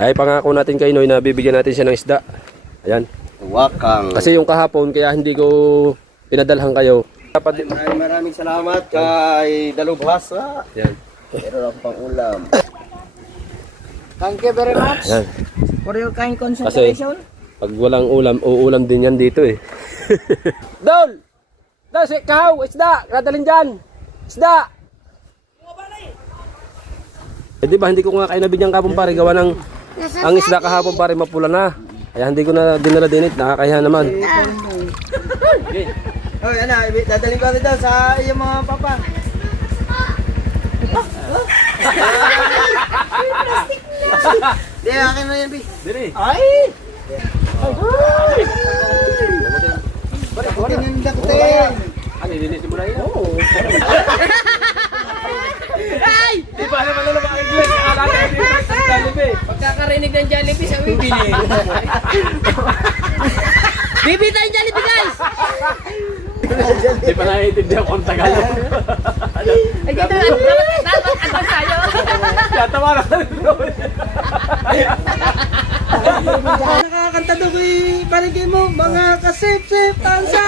Ay pangako natin kay Noy na bibigyan natin siya ng isda. Ayan. Wakang. Kasi yung kahapon kaya hindi ko pinadalhan kayo. Maraming salamat kay Dalubhas. Ayan. Meron ako pang ulam. Thank you very much Ayan. for your kind consideration. Pag walang ulam, uulam din yan dito eh. Dol! Dol, si Kaw! Isda! Kadalhin dyan! Isda! Eh di ba hindi ko nga kayo nabigyan kapon pare gawa ng ang isda kahapon pare mapula na. Kaya hindi ko na dinala dinit, nakakahiya naman. Oh, yan na, dadalhin ko rin daw sa iyong mga papa. Di, akin mo yan, Bi. Dili. Ay! Balik yung daktil. Ano, dinisin mo na yun? Oo. Ay! Di ba naman na naman English? Akala ka yung dito sa Jollibee. Pagkakarinig ng Jollibee, sabi bili. Bibita yung Jollibee, guys! Di pa naiintindihan kung Tagalog. Ay, dito, dapat atang tayo. Tatawa na ka rin. Nakakanta daw ko'y parigay mo, mga kasip-sip, tansa,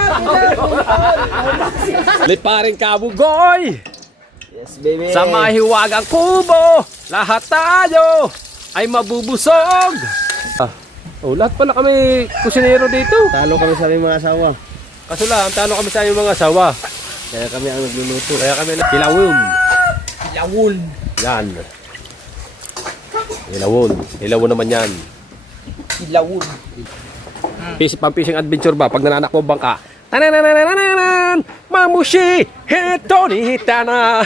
Liparing kabugoy! Yes, baby. Sa mahiwagang kubo, lahat tayo ay mabubusog. Lahat pala kami kusinero dito. Talo kami sa aming mga asawa. Kaso lang, talo kami sa aming mga asawa. Kaya kami ang nagluluto. Kaya kami na kilawon. Lawon. Yan. Kilawon. Kilawon naman yan. Lawon. Pang-fishing adventure ba? Pag nananakbo bangka. Tanananananan! Mamushi! Heto ni Tana!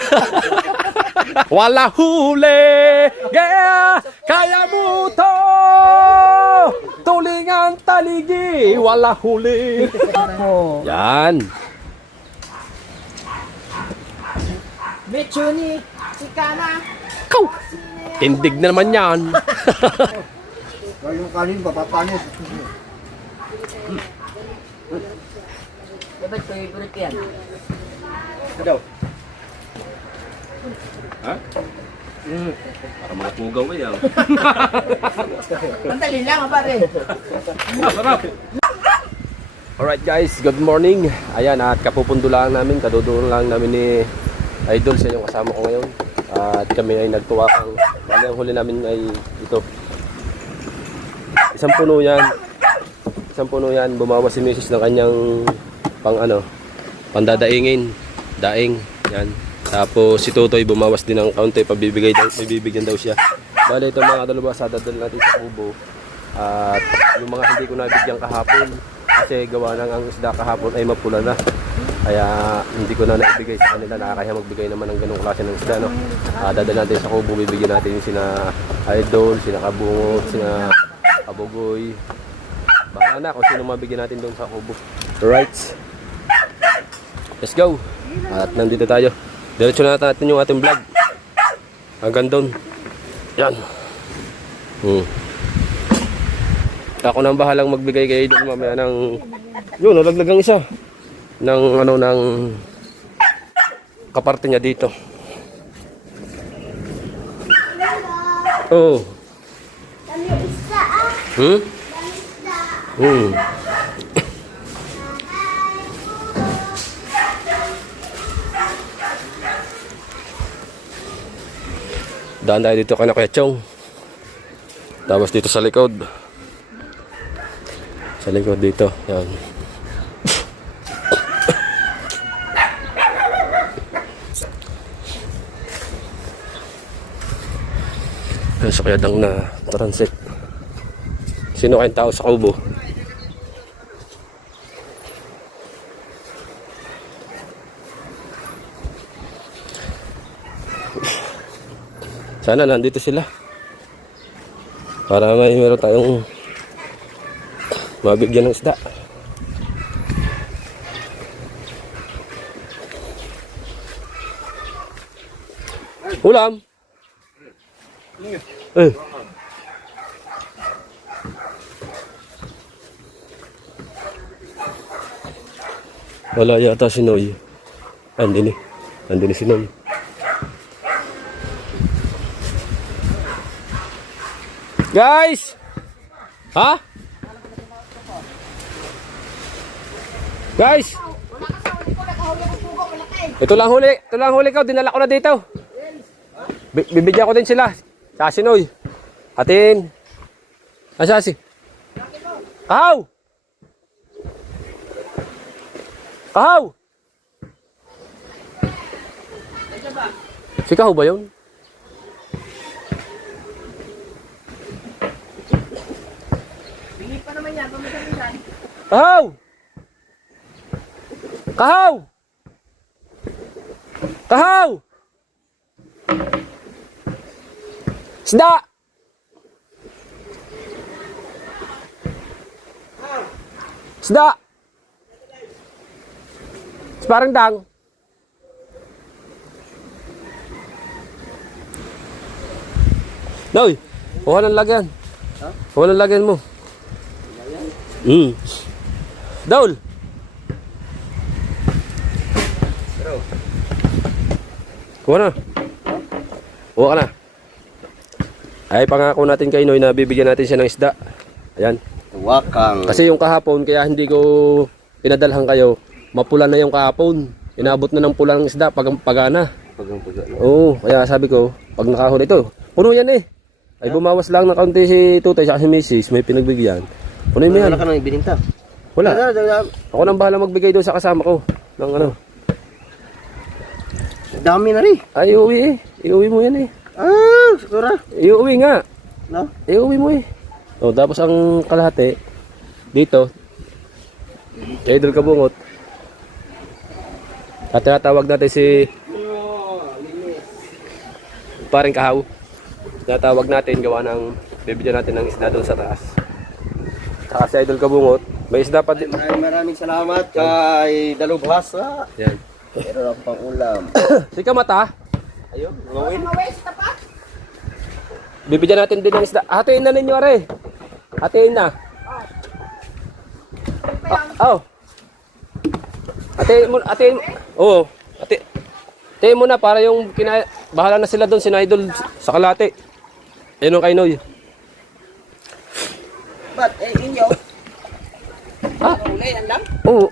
Wala huli! Yeah! Kaya mo to! Tulingan taligi! Wala huli! Oh. Yan! Bechuni, Chicana. Kaw! Tindig na naman yan! Yung kanin, papapanis. Dapat favorite yan. Daw. Ha? Para mga pugaw kayo. Ang dali lang, pare. Sarap! Alright guys, good morning. Ayan, at kapupundo lang namin, kaduduro lang namin ni Idol sa yung kasama ko ngayon. At kami ay nagtuwakang, bali ang huli namin ay ito. Isang puno yan, bumawas si Mrs. ng kanyang pandadaingin, daing, yan. Tapos si Totoy bumawas din ng kaunti, pabibigyan daw siya. Bali ito mga dalawa sa dadal natin sa kubo. At yung mga hindi ko nabigyan kahapon, kasi gawa ng ang isda kahapon ay mapula na. Kaya hindi ko na naibigay sa kanila, nakakaya magbigay naman ng ganung klase ng isda, no? Dadal natin sa kubo, bibigyan natin yung sina Idol, sina Kabungot, sina Kabugoy. Bahala na kung sino mabigyan natin doon sa kubo. Right. Let's go. At nandito tayo. Diretso na natin yung ating vlog. Hanggang doon. Yan. Ako nang bahalang magbigay kayo doon mamaya ng yun, nalaglagang isa ng ng kaparte niya dito. Oh. Daan tayo dito kay Kuya Chong. Tapos dito sa likod. Sa likod dito. Yan. Yan sa kayadang na transit. Sino kayong tao sa kubo? Sana nandito sila. Para may meron tayong mabigyan ng isda. Ulam. Wala yata si Noy. Andini. Andini si Noy. Guys! Ha? Guys! Ito lang huli ko, dinala ko na dito. Bibigyan ko din sila. Sa Sinoy. Atin. Asasi. Kahaw! Kahaw! Si Kahaw ba yun? Bingit pa naman yan, pamitasan. Kahaw! Kahaw! Kahaw! Isda! Isda! Parang dang. Noy, kuha ng lagyan. Kuha ng lagyan mo. Daul. Kuha na. Kuha ka na. Ay, pangako natin kay Noy na bibigyan natin siya ng isda. Ayan. Wakang. Kasi yung kahapon, kaya hindi ko pinadalhan kayo. Mapula na yung kahapon. Inabot na ng pulang isda pagana. Oo, kaya sabi ko, pag nakahuli ito, puno yan eh. Ay bumawas lang ng kaunti si Tutay sa si Mrs. May pinagbigyan. Punuin mo yan. Wala ka nang ibininta. Wala. Ako nang bahala magbigay doon sa kasama ko. Ng ano. Dami na rin. Ay, iuwi eh. Iuwi mo yan eh. Ah, sigura. Iuwi nga. No? Iuwi mo eh. O, tapos ang kalahati, dito, kay Idol Kabungot. At tinatawag natin si Paring Kahaw. Tinatawag natin, gawa ng bibigyan natin ng isda doon sa taas. Saka si Idol Kabungot, may isda pa din. Maraming salamat kay Dalubhasa. Yan. Meron ako pang ulam. Si Kamata, Ayun, gawin. bibigyan natin din ng isda. Hatiin na ninyo, are. Hatiin na. Oh. Hatiin mo, hatiin. Oo. Hatiin mo na para yung bahala na sila doon, si Idol sa kalate. Ayun ang kay Noy. Ba't, inyo? Ha? Huli, yan lang? Oo,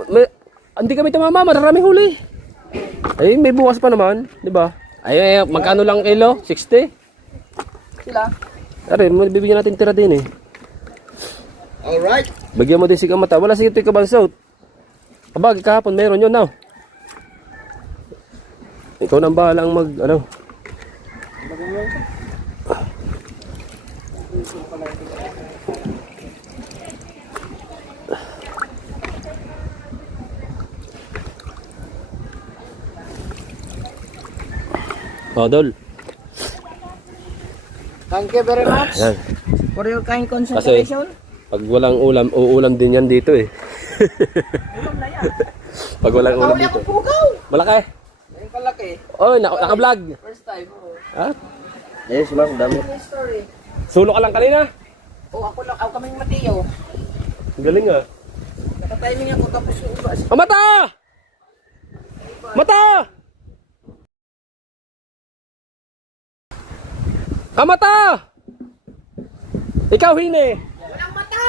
hindi kami tumama, maraming huli. Ay, may bukas pa naman, di ba? Ay, magkano lang kilo? 60? Sila? Are, bibigyan natin tira din eh. Alright. Bagyan mo din si Kamata. Wala si Ito'y Kabansot. Kabag, kahapon meron yun now. Ikaw nang bahala ang ano. Oh, Dol. Thank you very much Yan. for your kind consideration. Pag walang ulam, uulam din yan dito eh. Ulam na yan. Pag walang ulam Nakahuli dito. akong pugaw. Malaki. Ayun kalaki. Oh, naka-vlog. First time. Oh. Ha? Yes, ma'am, dami. Ano yung story? Sulo ka lang kanina. Oh, ako kaming Mateo. Galing ah. Nakatiming ako tapos yung ubas. Oh, mata! Mata! Kamata! Ikaw hini. Walang mata!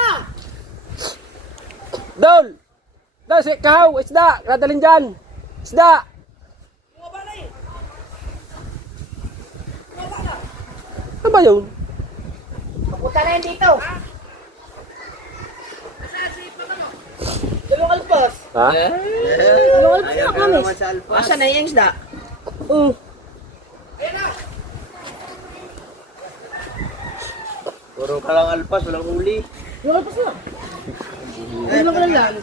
Dol! Dol, si Kahaw, isda! Radalin dyan! Isda! Mga ba na eh? Ano ba yun? Papunta na yan dito. Dalawang alpas. Ha? Dalawang alpas na kami. naman sa alpas. Asa na yung isda? Puro ka lang alpas, walang huli. Dalawang alpas na. Ano ka lang yan?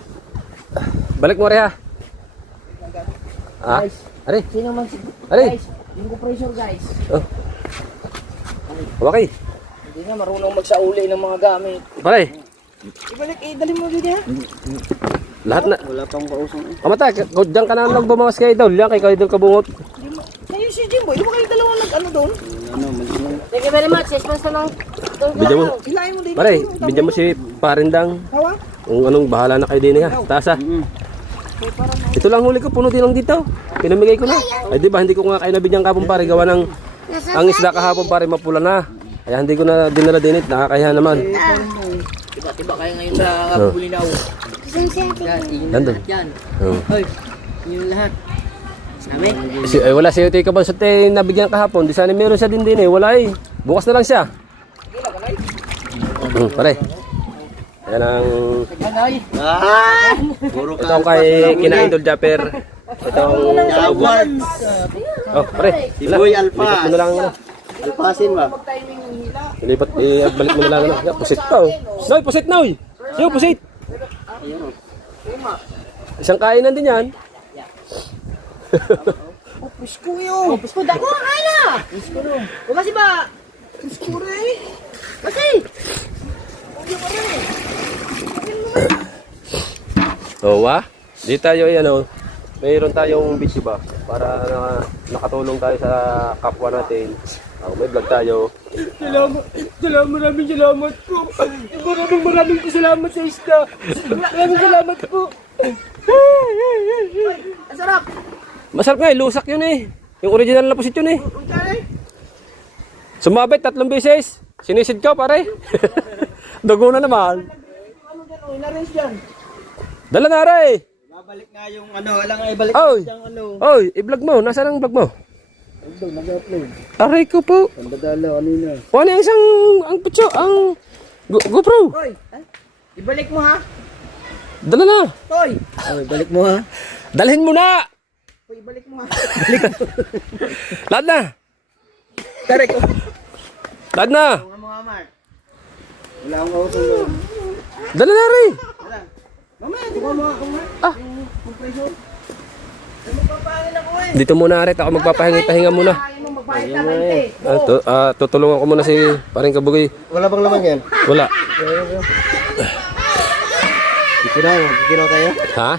Balik mo rin ha. Ha? Ari, Sino man si... Ari. Guys, yung compressor guys. Oh. Okay. Hindi nga marunong magsauli ng mga gamit. Pare, Ibalik, dali mo dito ha. lahat na. Wala pang pausong. Kamata, diyan ka na lang bumawas kay Idol. Yan kay Idol Kabungot. Ngayon si Jimbo, di ba kayo dalawang nag-ano doon? Ano, mag-inom. Thank you very much. Sponsor ng... Bigyan mo. Hilahin mo dito. Pare, bigyan mo si Parindang. Hawa? Kung anong bahala na kayo din ha. Taas ha. Ito lang huli ko, puno din lang dito. Pinamigay ko na. Ay di ba, hindi ko nga kayo nabigyan kapon pare. Gawa ng ang isda kahapon pare, mapula na. Kaya hindi ko na dinala dinit, nakakahiya naman. Tiba kayo ngayon sa Bulinaw. Nandun. Yan. Oh. Hoy, yun lahat. Sabi? Wala si Utoy Kabalsot nabigyan kahapon. Di sana meron siya din wala eh. Bukas na lang siya. Pare. Yan ang... Puro Ito ang kay kina Idol Japper. Ito ang... Awards. Oh, pare. Si Boy Alpas. Lipat mo na lang ano. Alpasin ba? Lipat, balik mo na lang ano. Yeah, pusit pa oh. Noy, pusit Noy. Yo, pusit. Isang kainan din yan. Pusko yun. Pusko dako. Kain na. Pusko no. O kasi ba? Pusko rin. Kasi. So, di tayo ano, mayroon tayong beach ba para nakatulong tayo sa kapwa natin. May vlog tayo. Maraming salamat po. Maraming salamat sa isda. Maraming salamat po. Ang sarap. Masarap nga, lusak yun eh. Yung original na pusit yun eh. Sumabit 3 beses. Sinisid ka pare. Dugo na naman. Ano gano'n? Inaris dyan. Dala na rin. Babalik nga yung ano, alang ay balik Oy! yung ano. Oy, i-vlog mo. Nasaan ang vlog mo? Ito, nag-upload. Aray ko po. Ang dadalo kanina. O ano yung isang, ang picture, ang GoPro. Toy, ibalik mo ha. Dala na. Toy, Ay, balik mo ha. Dalhin mo na. Toy, ibalik mo ha. Lahat na. Tarek ko. Lahat na. Mga Mark. Wala akong utong doon. Dala na rin. Wala. Mamaya, di ba mga kumar? Compression. Magpapangin ako eh. Dito muna rin. Ako magpapahinga muna. Ayaw mo magbayad na 20. Tutulungan ko muna si paring Kabugoy. Wala bang laman yan? Wala. Kikiraw tayo? Ha?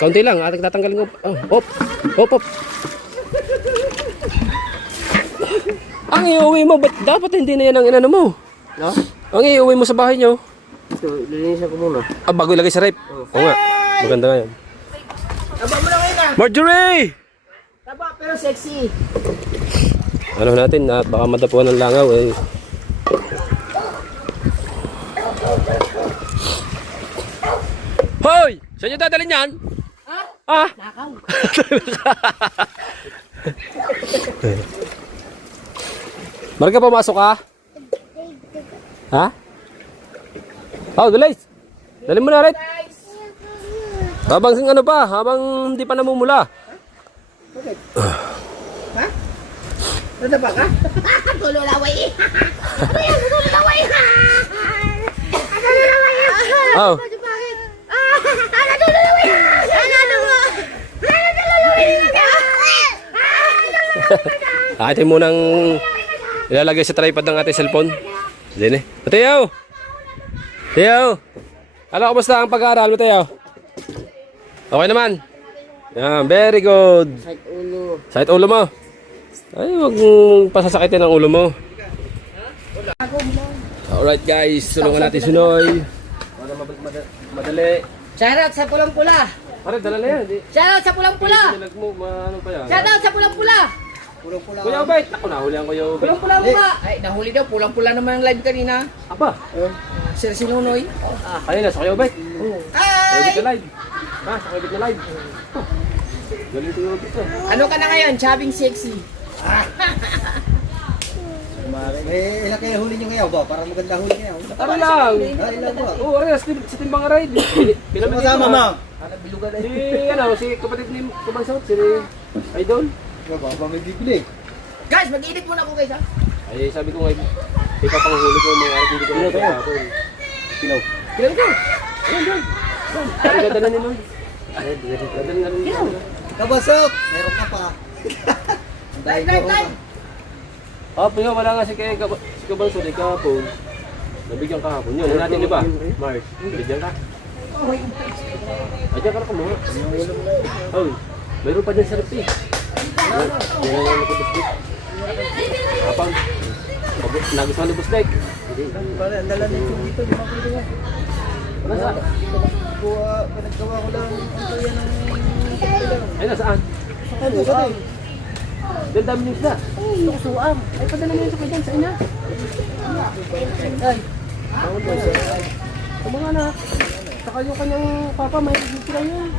Kaunti lang. Ating tatanggalin ko. Oh, hop. Ang iuwi mo, ba't dapat hindi na yan ang inano mo? No? Ang iuwi mo sa bahay nyo. Ito, linisan ko muna. Bago ilagay sa rep. Oo nga. Maganda nga yan. Taba mo na ngayon ah. Marjorie! Taba pero sexy. Ano natin, baka madapuan ng langaw eh. Hoy! Saan nyo dadalhin yan? Ha? Nakaw. Marga, pumasok ka? Ha? Oh, bilis! Dalhin mo na rin. Habang ano pa, habang hindi pa namumula. Ha? Nataba ka? Tululaway. Tululaway. Oh. Bakit? Tululaway. Ano mo? Atin mo nang ilalagay sa tripod ng ating cellphone. Diyan eh. Mateo! Mateo! Ano, kumusta ang pag-aaral, Mateo? Okay naman? Yan, very good. Kahit ulo. Sakit ulo mo? Ay, huwag mong pasasakitin ang ulo mo. Alright guys, tulungan natin si Noy. Para madali. Shoutout sa pulang-pula. Pare, dala na yan. Shoutout sa pulang-pula. Dilag mo, ano pa yan? Shoutout sa pulang-pula. Pula-pula. Kuya Obet! Ako, nahuli ang Kuya Obet. Pulang-pula mo ba? Ay, nahuli daw. Pulang-pula naman ang live kanina. Aba, Sir Sinunoy. kanina sa Kuya Obet. Kuya Obet Ay! na live. Ha, sa Kuya Obet na live. Galing Kuya Obet to. Ano ka na ngayon? Chabing sexy. Eh, ilan kaya huli nyo ngayon ba? Para maganda huli ngayon. Ano lang? Ay, ilan ba? Oo, aray, sa timbang aray. Pinamili Kasama mo? Si kapatid ni Kumansot, si Idol. Ba may bibili? Guys, mag-edit muna ako guys ha. Ay, sabi ko ngayon, ipapanghuli ko mga aray, hindi ko na kahapon. Kinaw. Kailan ko? Ayan. Ay, dadala ni Noy. Ay, dadala na rin niya. Kabasok! Meron ka pa. Live. Ah, pero wala nga si Kumansot, kahapon. Nabigyan kahapon yun. Ano natin, di ba? Mars, nabigyan ka? Ay, dyan ka na kumuha. Ay, mayroon pa dyan sa repi. Yan ang nakapuslit. Kapag, nagustuhan ni Bustek. Ang dala nito dito, di ba pwede nga? Nasaan? Pinaggawa ko lang. Ito yan ang... Ay, nasaan? Ano sa Doon dami yung isda. Ay, yung suam. Ay, padala niyo sa kanya sa ina. Ay, Sa mga anak. Saka yung kanyang papa, may gusto lang yun.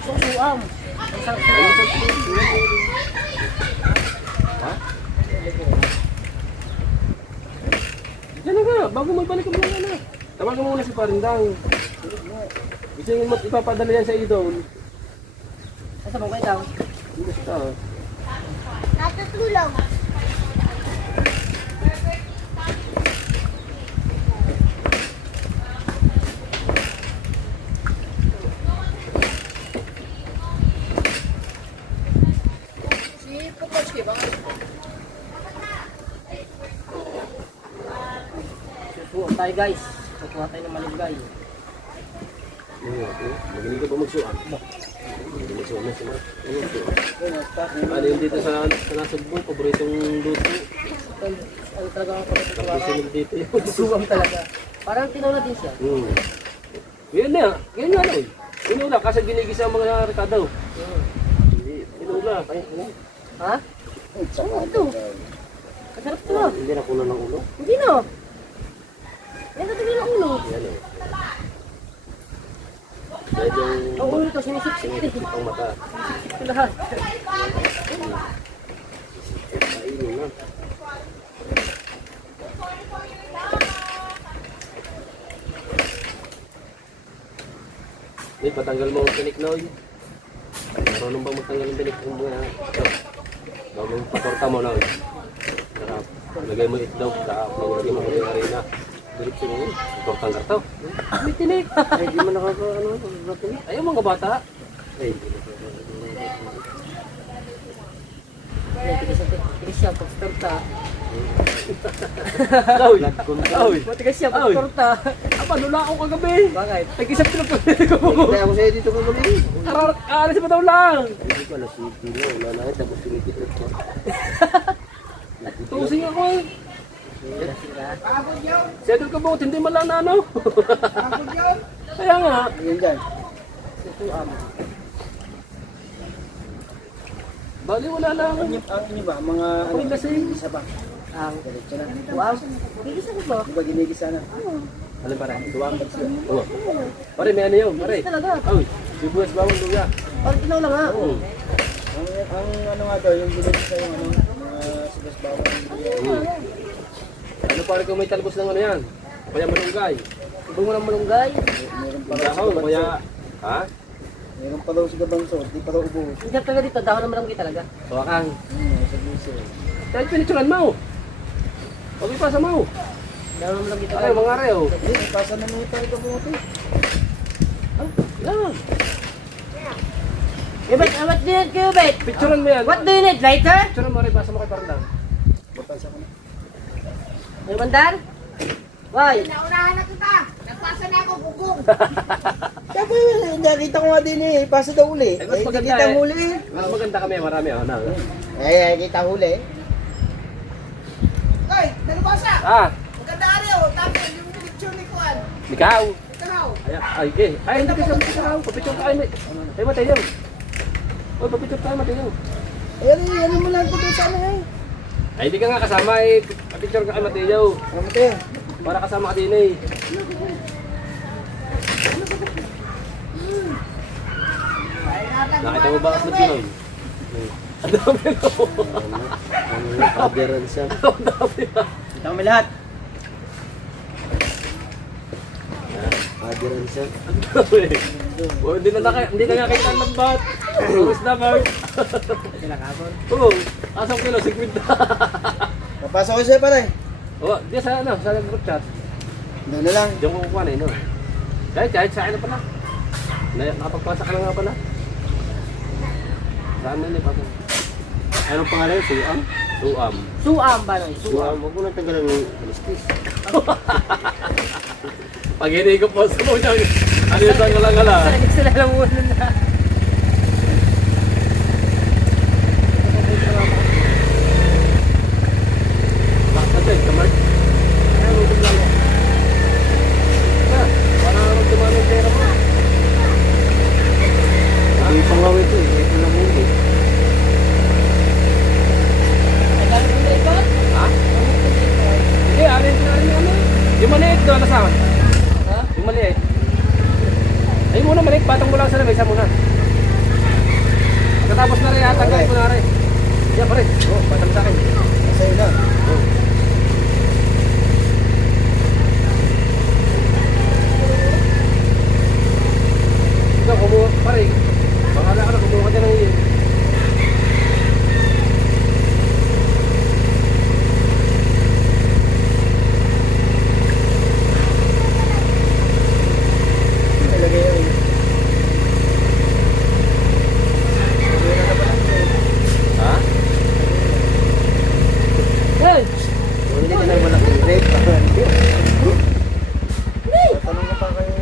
yung suam. Ang sarap suam. Ha? Yan na nga, bago magbalik ang mga anak. Tawagan mo muna si Parindang. Gusto yung ipapadala yan sa idol. Asa mo kayo daw? Hindi gusto. Natutulog. Susuam tayo guys. Kukuha tayo ng malunggay. Magaling ka ba magsuan? Magsuan na sila. Ano yung dito sa Nasugbo, paboritong luto. Ano talaga ang pagkakatawa? Gusto dito yun. Susuam talaga. Parang tinaw na din siya. Yan na, yan nga lang. Inula, kasi ginigisa ang mga rekadaw. Inula. Ha? Ano ito? Kasarap ito. Hindi na kulo ng ulo. Hindi na. Yan na tingin ang ulo. Yan eh. Dahil yung Ang ulo ito, sinisip-sip. sinisip ang mata. Ito lahat. Kainin na. May patanggal mo ang tinik, Noy. Marunong ba magtanggal ang tinik ng mga bago patorta mo, Noy? Sarap. Lagay mo itlog, lagay mo yung harina. Diretso mo, tortang karto. May tinik. Ay, di mo nakaka-ano, ayaw mga bata. Ay, Tigas siya, pagtorta. Aoy! Aoy! Matigas siya, Ay. pagtorta. Apa, nula ako kagabi. Bakit? Nag-isap sila po ko. Kaya ako sa'yo dito kagabi. Alas pa daw lang. Hindi ko alas city na. Wala na ito. Tapos tumitikot ko. Tusing ako eh. Settle ka ba? Hindi man lang na ano. Kaya nga. Ayan dyan. Susuam. Bali wala lang. Ang inyo ba? Mga ano? Uy, lasing. Isa ba? Ang Diretso na. suam. Gigisa ko ba? Di ba ginigisa na? Alin para? Tuwang. Oo. Pare, may ano yun. Pare. Talaga. Ay, sibuyas bawang luya. Parang tinaw lang ha. Oo. Ang ano nga daw, yung ginigisa yung ano, mga sigas bawang. Ano pare kung may talbos ng ano yan? Kaya malunggay. Ibang mo ng malunggay. Meron pa daw si Dahon, Gabanso. kaya... Ha? Meron pa daw si Gabanso. Di pa daw ubuhos. Hindi talaga dito, dahon ng malunggay talaga. Tuwakang. Sa gusto. Dahil pinitulan mo. Huwag ipasa mo. Dahon ng malunggay Ay, talaga. mga areo. Hindi, ipasa na nito ito po ito. Yan. What do you need, Cubit? Picturean mo yan. What do you need, lighter? Picturean mo rin, basa mo kay Parandang. Bapasa ko na. May bandar? Why? Naunahan na kita. Nagpasa na ako bubong. Sabi, nakita ko nga din eh. Ipasa daw uli. Ay, mas Eh, maganda kita eh. huli eh. Mas maganda kami, marami ako na. Kita huli. Hoy, nalubasa. Ah, Maganda ka rin. Tapos yung picture ni Kuan. ikaw. Ikaw. Ay, okay. Ay, hindi ka sa papicture tayo. Ay, Mateo. Oy, papicture tayo, Mateo. Ayan mo lang ito doon sana eh. Ay, hindi ka nga kasama eh. Papicture ka kay Mateo. Ano mo tayo? Para kasama ka din eh. Nakita mo ba ang Pinoy? Ang dami ko. Kaberan siya. Ang dami na. Kita kami lahat. Kaberan siya. Ang dami. Oh, hindi na nga kita ng lambat. Puros na, Mark. Kinakapon. Oo, asang kilo, 50. Papasok ko sa'yo pare. Oo, di sa ano, sa group chat. Doon na lang. Diyan ko kukuha na yun, no? Kahit sa akin na pala. Nakapagpasa ka na nga pala. Saan na yun, Papa? Anong pangalan yun? Suam? Suam. Suam ba nun? Suam, huwag mo nang tagalan ng alistis. Pag hindi ko po sa mo niya, ano yung sangala-ngala? Sila lang muna na. Bakit eh, kamar? Ayaw mo lang yan. Parang naman tumano yung pera mo. Hindi pang ngawit eh. Ito na muli. doon, nasaan? Ha? Yung maliit. Ayun muna, maliit. Patong mo lang sa lamesa muna. Pagkatapos na rin, tanggalin ko na rin. Yan pa rin. Oh, patang sa akin. Sa'yo na. Oh. Ikaw, kumuha pa rin. Bahala ka na, kumuha ka dyan ng iyo. Nalagay yun. Ha? Hey! Hindi ka na malaki. Rape. Tanong ka pa kayo.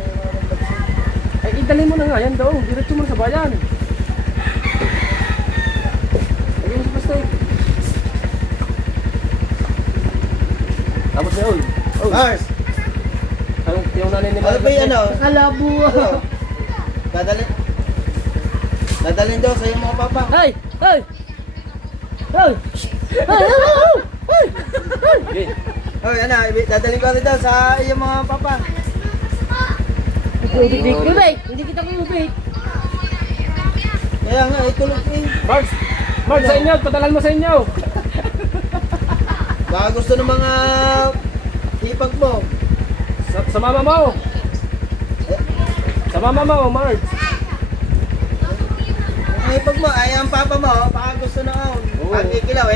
Ay, idalhin mo na nga yan daw. Diretso mo na sa bayan. Ayun sa plastic. Tapos na yun. Oh, Mars! anong yung nanay ni Ano ba yung ano? Kalabo Ano? Dadalhin. Dadalhin daw sa'yo mga papa. Hey! Hey! Hey! Hey! Hey! Okay. Oh, ano? Dadalhin ko rin daw sa iyong mga papa. Hindi kubik! Hindi kita kubik! Kaya nga, itulog eh. Marge! Marge, sa inyo! Padalan mo sa inyo! Baka gusto ng mga hipag mo. Sa mama mo! Sa mama mo, Marge! Ang hipag mo, ay ang papa mo, baka gusto na ako. Oo. Ang kikilaw,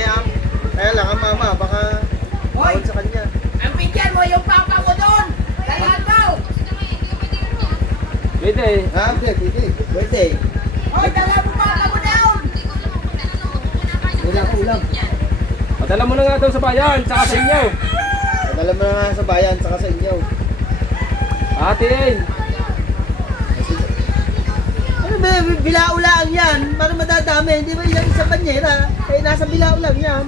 kaya lang ang mama, baka bawal sa kanya. Ang bigyan mo yung papa mo doon. Dalan mo. Pwede eh. Ha? Birthday. Hoy, dalan mo papa mo doon. Ulang, ulang. Padala mo na nga daw sa bayan, tsaka sa inyo. Padala mo na nga sa bayan, saka sa inyo. Atin! Ano ba, bilaulang yan. Paano madadami? Hindi ba yan sa banyera? Eh, nasa bilaulang yan.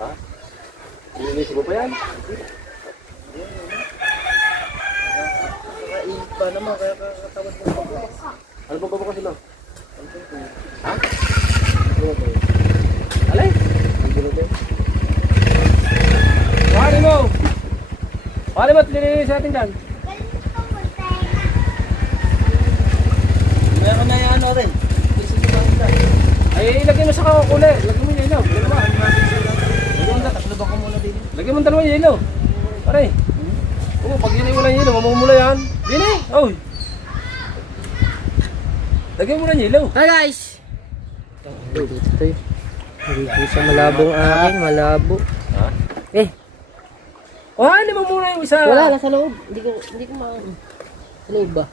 Ha? Ininisip mo pa yan? Nakainit pa naman, kaya kakatawad mo pa. Ano ba ba kasi no? Ha? Ano ba? Alay? Ano ba? Pari mo! Pari mo, tinilinis natin dyan. Meron na yung ano rin. Isip ko lang dyan. Ay, ilagay mo sa cooler. Lagyan mo yung yelo. Dalawa. Tatlo ba ko muna din? Lagyan mo yung dalawang yelo. Pare. Oo, pag yun ay walang yelo, mamumula yan. Dili. Oh. Lagyan mo ng yelo. Hi guys! Dito tayo. Hindi siya malabong akin, malabo. Ha? Eh, Oh, ano mo muna yung isa? wala, nasa loob. Hindi ko sa loob ba?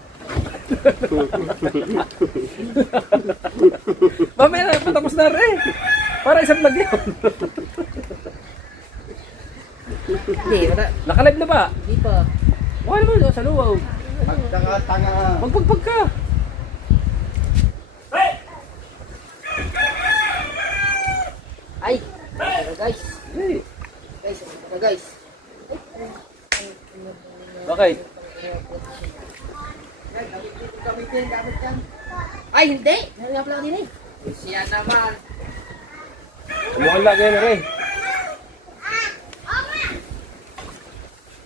Mamaya na, patapos na rin. Para isang lagyan. Hindi, wala. Nakalive na ba? Hindi pa. Wala naman doon sa luwaw. Tanga. Magpagpag ka. Ay! Tara guys. Hey. Tara guys. Bakit? Ay, hindi! Nangyap lang din eh. Siya naman. Mukhang lagyan na rin.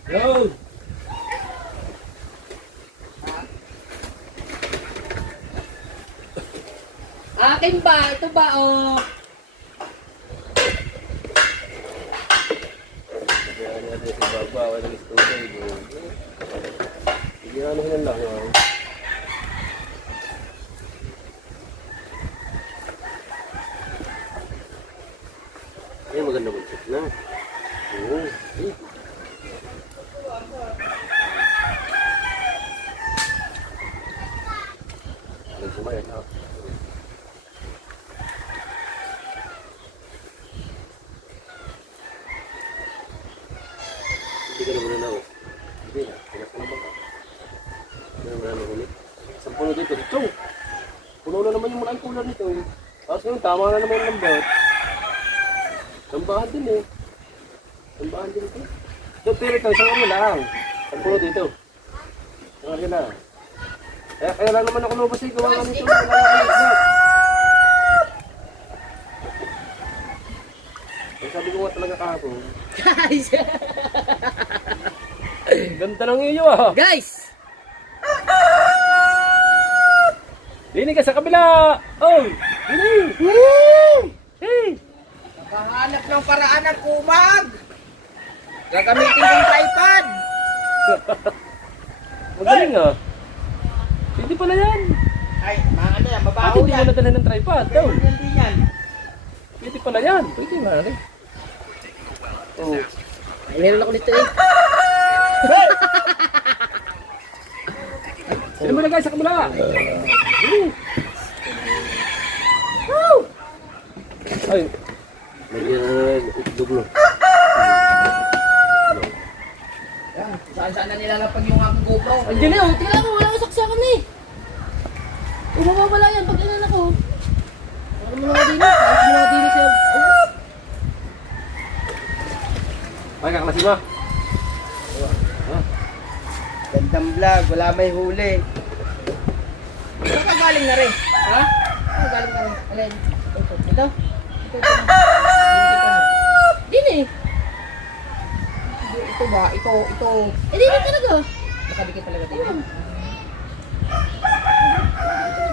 Yo! Akin ba? Ito ba oh? Kaya natin sa baba, walang studio. Hindi ano yan lang. Ay, maganda mag-check na. Oo. Eh. Nagsumayan ha. Hindi ka na muna na. Hindi na. Pinapalabang ka. Hindi na muna na ulit. 10 dito. Dito. Puno na naman yung malaking cooler nito eh. Tapos ngayon, tama na naman yung lambat. Lambahan din eh. Lambahan din ito. So, pero ito, isang ano lang. Ang puno dito. Ang ano na. Kaya lang naman ako lumabas eh. Gawa nga nito. Wala nga ako lumabas. Eh, sabi ko nga talaga kahapon. Guys! Ganda ng iyo ah. Guys! Linig ka sa kabila. Oh! Linig! Hey! Nakahanap ng paraan ng kumag. Gagamitin kong tripod. Magaling ah. Hindi pala yan. Ay, mga ano yan, Bakit mabaho hindi mo yan. nadala ng tripod? Daw. Hindi yan. Pwede pala yan. Pwede nga rin. Oh. Ay, meron ako nito eh. Sino mo na guys sa kabila? Ay. Duglo. Saan-saan na nilalapag yung aking GoPro. Andiyan na oh. Tingnan mo, wala akong saksakan eh. Mawawala yan pag ilan ako. Ano mo nga din eh. Ano mo nga din siya. Ay, kaklase mo. Gandang vlog, wala may huli. Saan ka galing na rin? Ha? Ano galing ka rin? Alin? Ito. Ito. Din eh. Ito ba? Ito. Eh di na talaga. Nakadikit talaga dito.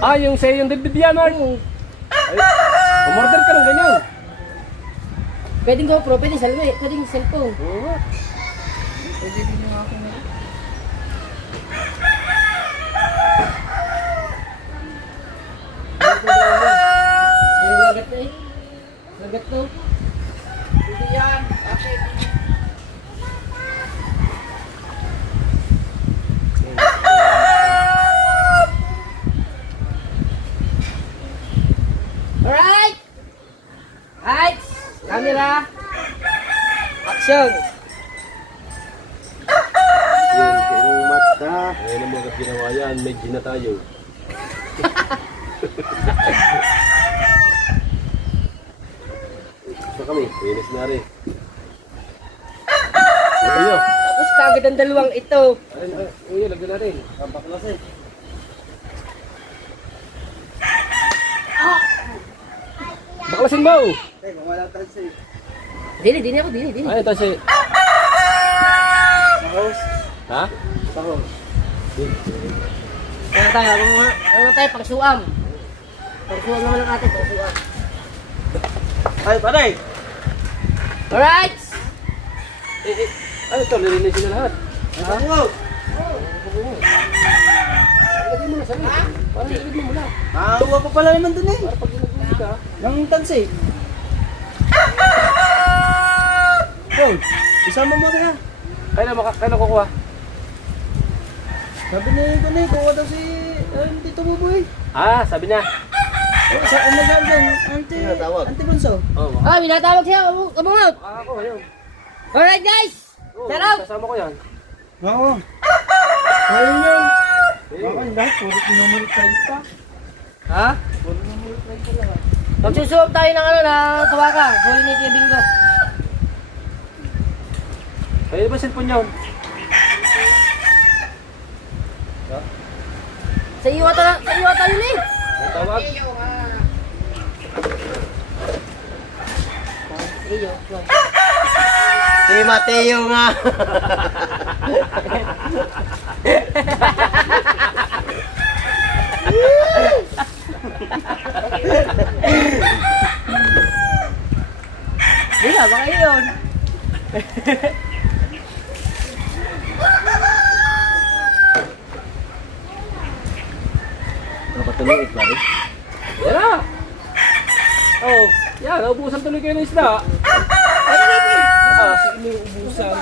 Ah, yung sa'yo yung David yan, Mark. Ay, umorder ka ng ganyan. Pwedeng GoPro, pwedeng cellphone. Pwedeng cellphone. Oo nga. Pwede din yung aking na. Ay, lagat na eh. Lagat to. Hindi yan. Bakit? Alright! Lights! Camera! Action! Yun, yung mata. Ngayon ang mga ginawa yan, may gin na tayo. Gusto kami, finish na rin. Ayo. Tapos kagad ang dalawang ito. Uy, lagyan na rin. Pampaklase. Baklasin mo! Eh, kung wala tayo sa'yo. Dini ako, dini. Ay, ito si... Sahos. Ha? Sahos. Ano tayo, pagsuam. Pagsuam naman ang ating, pagsuam. Ay, pare! Alright! Ay, ito, lilinisin na lahat. Ha? Wow! Lagyan mo na sa rin. Parang ilagay mo muna. Nakakuha pa pala naman dun eh. Para pag ilagay ka. Nang tansi. Oh, isama mo kaya. Kailan kukuha? Sabi ni Kunay, kuha daw si Tito Buboy. Ah, sabi niya. Oh, sa ano sabi dyan? Auntie Bunso. Oo. Ah, binatawag siya. Come out! Ako, ayun. Alright guys! Shout out! Kasama ko yan. Oo. Ayun yun. Ayun. Lahat, puro pinumulit tayo pa. Ha? Magsusuot tayo ng ano na tawakan. Huli ni Kuya Bingo. Ayun ba cellphone niyo? Sa iyo ata yun eh. Ang tawag? Sa iyo. Si Mateo nga. Di ba? Baka yun. Ano ba tuloy, pare? Yan na! Oh, yan, naubusan tuloy kayo ng isda. Ah, sige may ubusan.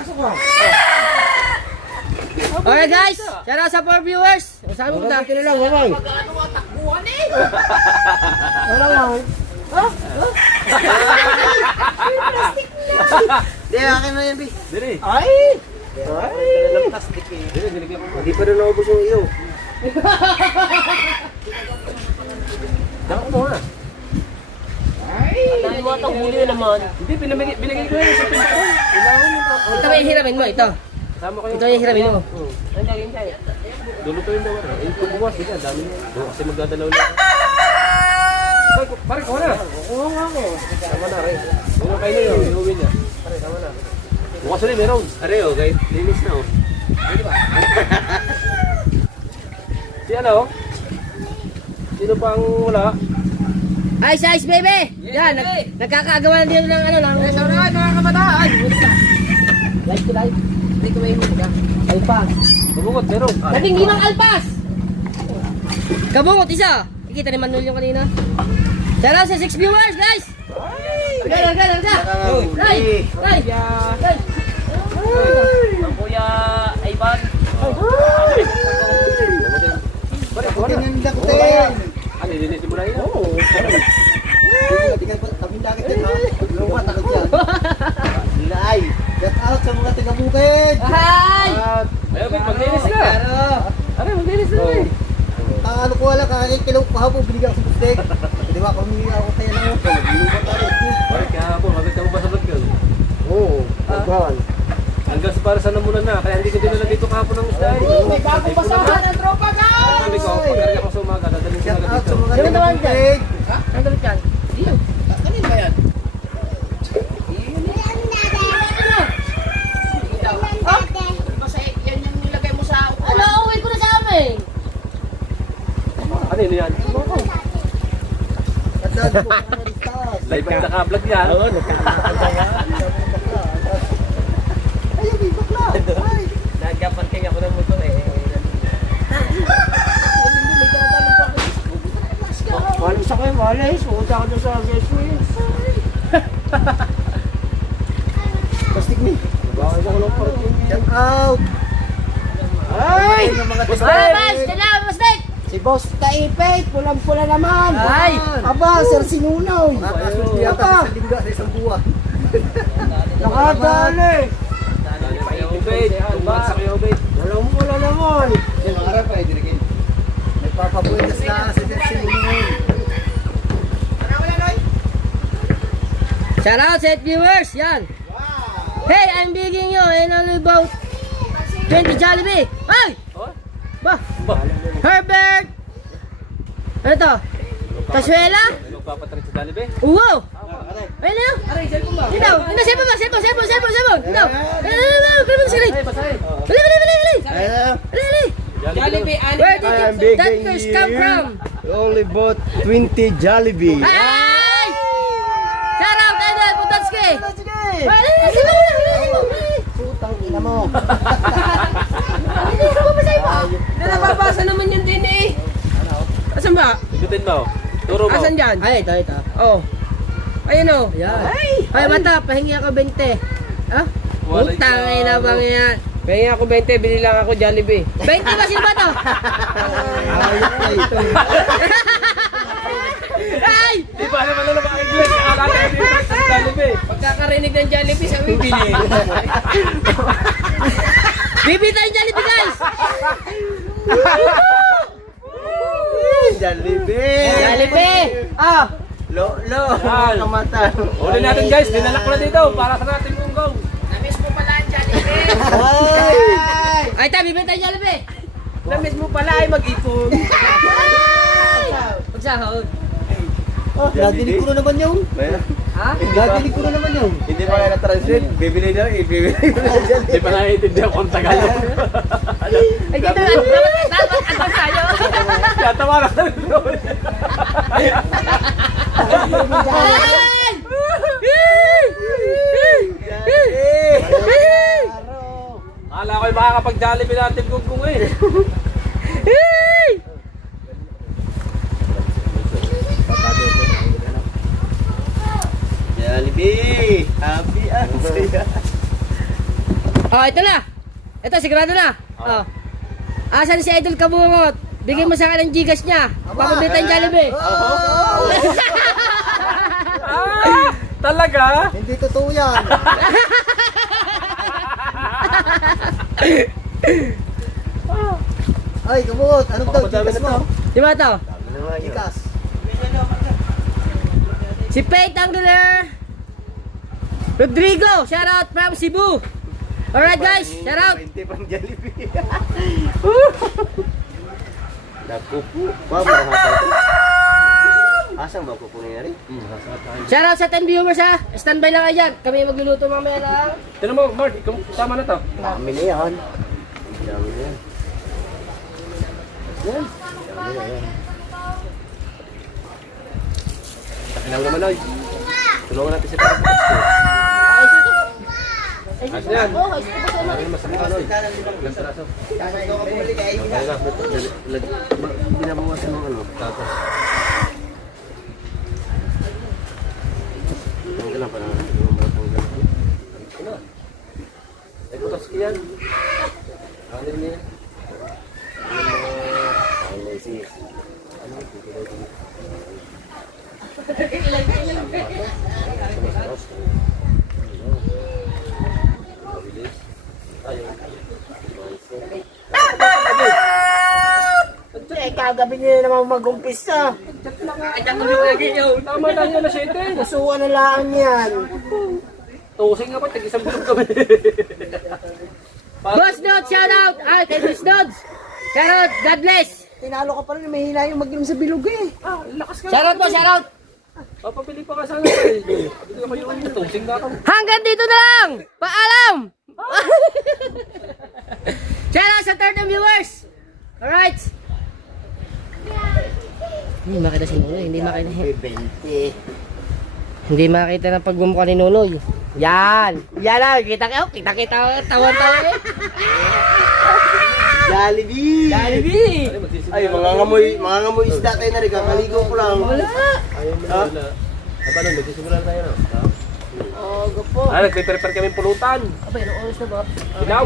Alright guys! Shout out sa 4 viewers! Sabi mo na. Kaya lang, mamay. Ano ang takbuhan eh? Wala lang. Di, akin na yan, Bi. Dili. Ay! Ay! Talagang plastic eh. Dili, dinig lang. Hindi pa rin naubos yung iyo. huli naman. Hindi, binigay ko yan sa pinto. Ito ba yung hiramin mo? Ito. Sama kayo. Ito yung hiramin mo. Ang gagawin tayo. Lulutuin daw. Eh, ito buwas. Hindi, ang dami niya. Kasi magdadalaw lang. Pare, kawa na. Oo nga ako. Tama na, Ray. Ano kayo na yun? Inuwi niya. Pare, tama na. Bukas ulit, meron. Are, okay. Linis na, oh. Pwede ba? Si ano? Sino pang wala? Ice, ice, baby! Yan, nagkakagawa na din ng ano lang. Sa oras, mga kabataan. Light to light. Light to light. Alpas. Bubukot, meron. Dating limang alpas! Kabungot, isa. Ikita ni Manuel yung kanina. Shout out sa 6 viewers, guys! Galang, galang ka! Ray! Ray! Ray! Ang kuya Ivan. Pare, kawa na. Tingnan nila ko tayo. Ano, nilinisin mo na yun? Oo. Tingnan po, tabing dagat yan ha. Lumat takot yan. Lay. Get out sa mga tingabukid. Hi! Ayaw, ba't maglinis na? Are, maglinis na, eh. Ano ko wala, kakakikilaw ko hapon, binigyan ko sa bustek. Di ba, kung hindi ako tayo lang ako, lumat tayo. Pare, kahapon, maganda ka mo ba sa vlog? Oo, agad. Hanggang sa para sa namunan na, kaya hindi ko dinala dito kahapon ng isda. May bagong pasahan ng tropa, guys! Sabi ko, pagkarga ko sa umaga, dadalhin ko Get na out sa dito. mga Ganun naman tingabukid. Ang damit yan. Dito. Kanina ba yan? Basta yan yung nilagay mo sa Ano, uwi ko na sa amin. Ano yun yan? Agad po, maristas. Live ang naka-vlog yan. Oo, Ayun, may bakla. Ay. nagkapanting ako ng motor eh. Walang sa kayo, walis. Pumunta ka doon sa guest wing. Plastic ni. bakit ako lang parang Get out. Ay! Bye, salamat, Mastek! Si Boss Taipet, pulang-pula naman. Ay! Aba, Sir Sinunaw. Nakakasulti yata sa lingga sa isang buwan. Nakadali. Dali pa yung bait. Bumagsak yung bait. Walang-pula naman. Yan, mga harap ay dirigin. Nagpapabuetas na si Sir Sinunaw. Shout out sa 8 viewers, yan. Hey, I'm begging you in only about 20 Jollibee. Ay! Oh? Ba? Herbert! Ano to? Kasuela? Magpapatrek sa Jollibee? Wow! Ayun na yun! Dito! Dito! Sebo ba? Sebo! Sebo! Sebo! Sebo! Dito! Kaya mo siya rin! Bali! Bali! Bali! Bali! Bali! Bali! Jollibee, ani. Where did that fish come from? Only bought 20 Jollibee. Ay! Shout out! Idol! Putatski! Sige! Bali! Sebo! Putang ina mo. Hindi ko pa sa iba! Nababasa naman yun din eh. Asan ba? Ikutin mo. Turo mo. Asan dyan? Ay, ito. Oh. Ayun oh. Yan. Ay, mata, pahingi ako 20. Ha? Walay Utang ay na bang yan? Pahingi ako 20, bili lang ako Jollibee. 20 ba? Sino ba to? Ayos na ito. Ay! Di ba naman na naman English? Akala ko yung English sa Jollibee. Pagkakarinig ng Jollibee, sabi bili. Bibili tayong Jollibee, guys! Jollibee. Jollibee! Ah! Lo. Yan. Kamata. Uli natin guys, dinala ko na dito para sa natin munggaw. Namiss mo pala ang Jollibee. Ay! Ay, tayo, bibili tayong Jollibee! Namiss mo pala ay mag-ipon. Magsahod. Oh, nadinig ko na naman yun. Ha? Nadinig ko na naman yun. Hindi pa kaya na-translate, bibili na rin, bibili na rin. Di pa naiintindihan kung Tagalog. Ay, dito, dapat agad tayo. Kaya tawa na ka rin. Akala ko'y makakapag-Jollibee natin kung eh. Jollibee! Happy ang saya. Oh, ito na. Ito, sigurado na. Oh. Asan si Idol Kabungot? Bigyan mo sa akin ng Gcash niya. Papabili tayong Jollibee. Ah, talaga? Hindi totoo yan. Ay, kumot. Anong daw? Gikas mo? Di ba ito? Gikas. Si Faith Angular. Rodrigo, shout out from Cebu. Alright guys, shout out. 20 pang Jollibee. Naku po. Wow, parang asang ba kukunin na rin? Shout out sa 10 viewers ha. Standby lang kayo dyan. Kami magluluto mamaya lang. Tignan mo, Mark, tama na to. Dami na yan. Dami na yan. Yan. Dami na yan. Takilaw naman ay. Tulungan natin si Parang. Ayos na yan. Ano masakit ano? Ilang piraso? Okay na. Binabawasan ng ano. Tapos. Ang kailan pa na. Ay, putas ko yan. Ano niya? Ang lazy. Kagabi niya naman mag-umpisa. Tama lang yan na 7. Nasuwa na lang yan. Tusing nga ba? Tag-isang bilog kami. Boss Nods, shout out. Ah, kay Boss Nods. Shout out, God bless. Tinalo ka pa rin, mahina yung mag-inom sa bilog eh. Lakas ka. Shout out po, shout out. Papapili pa ka sana eh. Hindi ako yung tusing na ako. Hanggang dito na lang. Paalam. Shout out sa 30 viewers. Alright. Hindi makita si Nunoy, hindi makita. 20. Hindi makita ng pagmumukha ni Nunoy. Yan. Yan na, kita tawan-tawan eh. Jollibee! Jollibee. Ay, mga ngamoy isda tayo na rin. Kakaligo ko lang. Wala. Ayun mo wala. Paano, nagsisimula na tayo no? Oh, gapo. Nagpe-prepare kami pulutan. Abay, anong oras na ba? Ilaw.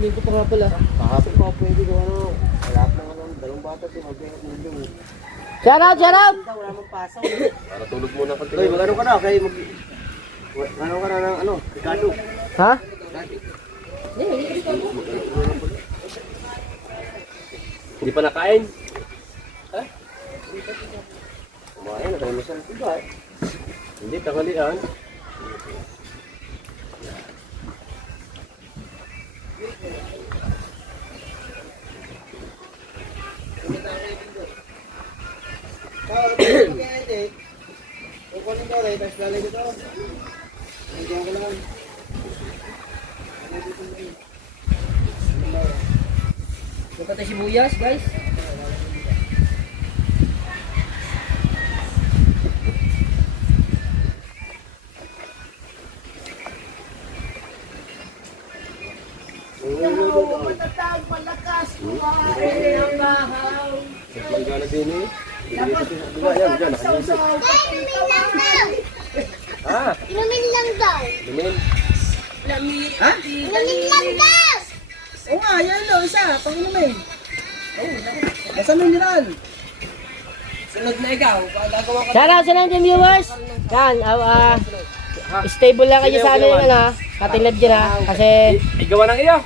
Linggo pa nga pala. Kahapon pa pwede ko ano. Wala pa lang ano. Dalawang bata ito. Magbigat mo yung. Shout out, shout out. Wala mong pasaw. Para tulog muna konti. Uy, magano ka na? Kaya ano ka na ng ano? Ricardo. Ha? Hindi pa nakain. Kumain, nagalimusan. Hindi, tanghalian. Kukunin ko rin, tapos lalay dito. Nandiyan ko lang. Dapat tayo sibuyas, guys. Magana din eh. Yan, nakalimutan. Ah, Inumin lang daw. lumin. Inumin lang daw. Oo nga, yan o, isa. Panginumin. Nasa mineral. Sunod na ikaw, gagawa ka. Shout out sa 19 viewers. Yan, stable lang kayo sa ano yung ano, ating live dyan ha. Kasi Igawa ng iyo.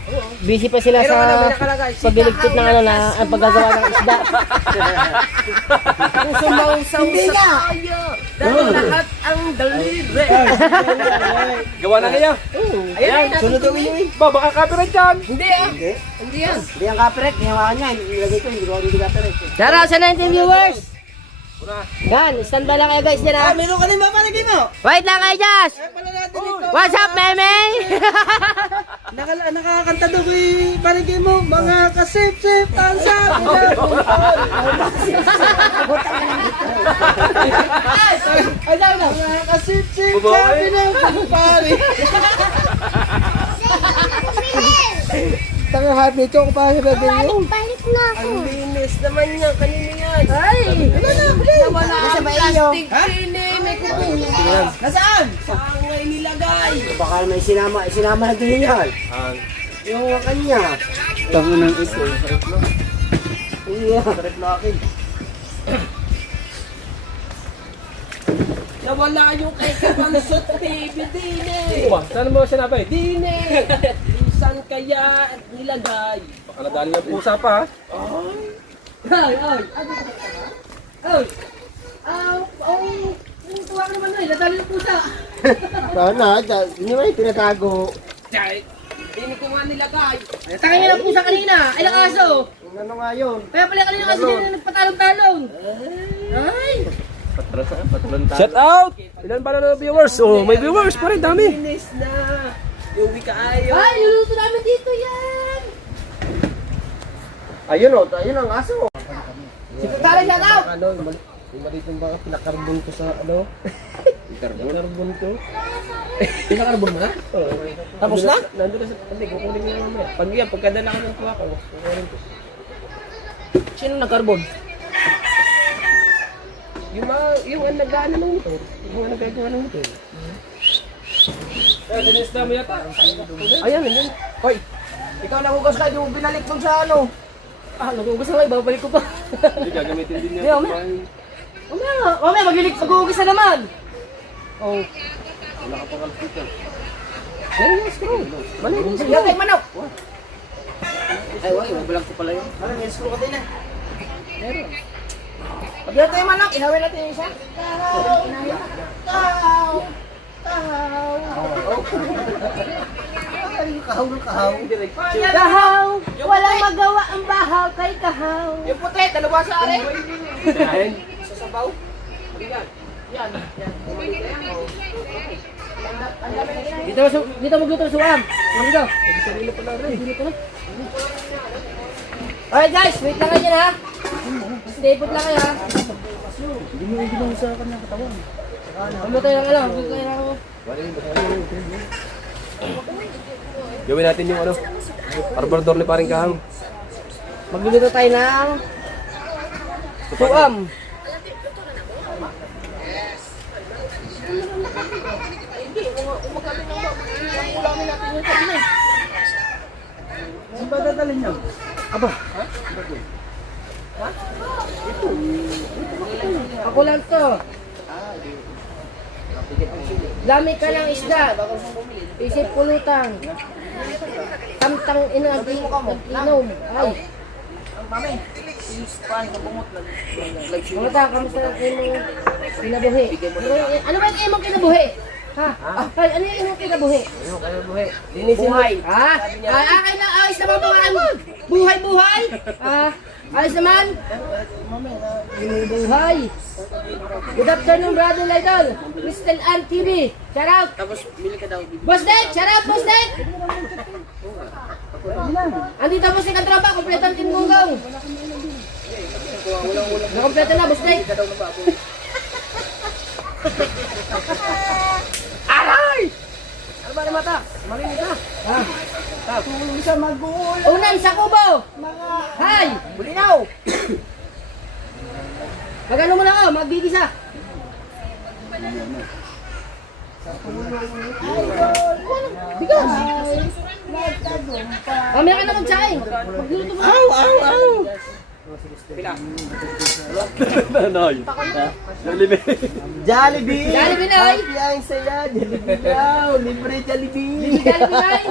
busy pa sila sa pagliligpit ng ano na ang paggagawa ng isda. Hindi nga. Dahil lahat ang delivery. Gawa ng iyo. Ayan, Sunod ang inumin. Ba, baka copyright yan. hindi ah. Hindi. Hindi yan. Hindi ang copyright. Hinawakan niya. Ilagay ko, hindi ko hindi copyright. Shout out sa 19 viewers. Yan, standby lang kayo guys dyan ha. Meron ka rin ba palagay mo? Wait lang kayo Josh. Pala natin ito. What's up, meme? Nakakanta daw ko yung palagay mo. Mga kasip-sip, tansap. Alam na. Mga kasip-sip, sabi ng kumpari. Tanga hot nito ako pa sa bebe mo. Balik na ako. Ang linis naman niya, kanina yan. Ay! Wala Nasa ang ba iyo? plastic pili, may kukuha. Nasaan? Saan may nilagay? Baka may sinama na din yan. Yung kanya. Tango ng ito. Iya. Sarap na akin. Nawala yung kay Kapansot Baby Dine. Saan mo sinabi? Dine! Saan kaya nilagay? Baka nadali ng pusa pa ha. Ay! Ay! Yung tuwa ka naman na eh, nadali ng pusa. Sana, yun ay pinatago. Hindi ko nga nilagay. Tangin niya ng pusa kanina. Ay, lang aso. Ano nga yun? Kaya pala kanina kasi hindi na nagpatalong-talong. Ay! Shout out! Ilan pa na viewers? Oh, may viewers pa rin, dami. Finish na. Uwi ka ayo. Ay, luluto namin dito yan! Ayun o, ayun ang aso. Si Putari siya daw. Ano, yung maliit yung mga pinakarbon ko sa ano? Pinakarbon ko. Pinakarbon mo na? Tapos na? Nandun na sa, hindi, kukunin ko na naman. Pag yan, pagkadala ko ng kuha ko, kukunin ko. Sino nagkarbon? Yung nag-ano ng motor. Yung nag-gawa ng motor. Dinis na mo yata. Ayan, ayan. Hoy, ikaw nagugas ka, yung binalik mo sa ano. Nagugas na lang, babalik ko pa. Hindi, gagamitin din Hindi, niya. Mamaya, mag-uugis na naman. Oh. Wala ka pa kalpitan. Yan yung screw. Mali yung screw. Yan ay manok. Ay, wala, mabalang ko pala yun. Parang may screw ka din eh. Pag yan tayo manok, ihawin natin yung isa. Kahaw ng kahaw. Kahaw! Walang magawa ang bahaw kay kahaw. Yung puti, dalawa sa are. Ayan. Sa sabaw. Yan. Yan. Dito magluto sa suwam. Dito. Dito na. Alright guys, wait lang kayo ha. Stay put lang kayo ha. Hindi mo ibigay sa kanya katawan. Huwag tayo ng alam. Huwag tayo ng... Gawin natin yung ano. Arbordor ni paring kahang. Magluluto tayo ng... Suwam. Saan ba dadalhin niyo? Aba. Ako lang to. Lamig ka ng isda. Isip pulutang. Tamtang inom. Ay. Mami, paano ka bumot na? Mga ta, kamusta natin mo kinabuhi? Ano ba yung imong kinabuhi? Ha? Ay, ano yung imong kinabuhi? Buhay. Ha? Ay, akay na, ayos naman mga buhay-buhay? Ayos naman? Buhay. Good afternoon, brother Lidl. Crystal Ann TV. Shout out. Tapos, bili ka daw. Boss Dek, shout out, Boss Dek. Andito po si Kantropa, kompleto ang Team Gunggong. Nakompleto na, Boss Dek. Aray! Ano ba na mata? Marinig ka. Tulong sa magulo. Unan sa kubo. Hay! Bulinaw! Magano mo na ako, magbibisa. Bigas. Mamaya ka na magsaing. Magluluto mo. Aw! Pila. Nanoy. Jollibee. Jollibee! Jollibee na, ay. Happy ang saya! Jollibee daw! Libre Jollibee! Jollibee na ay.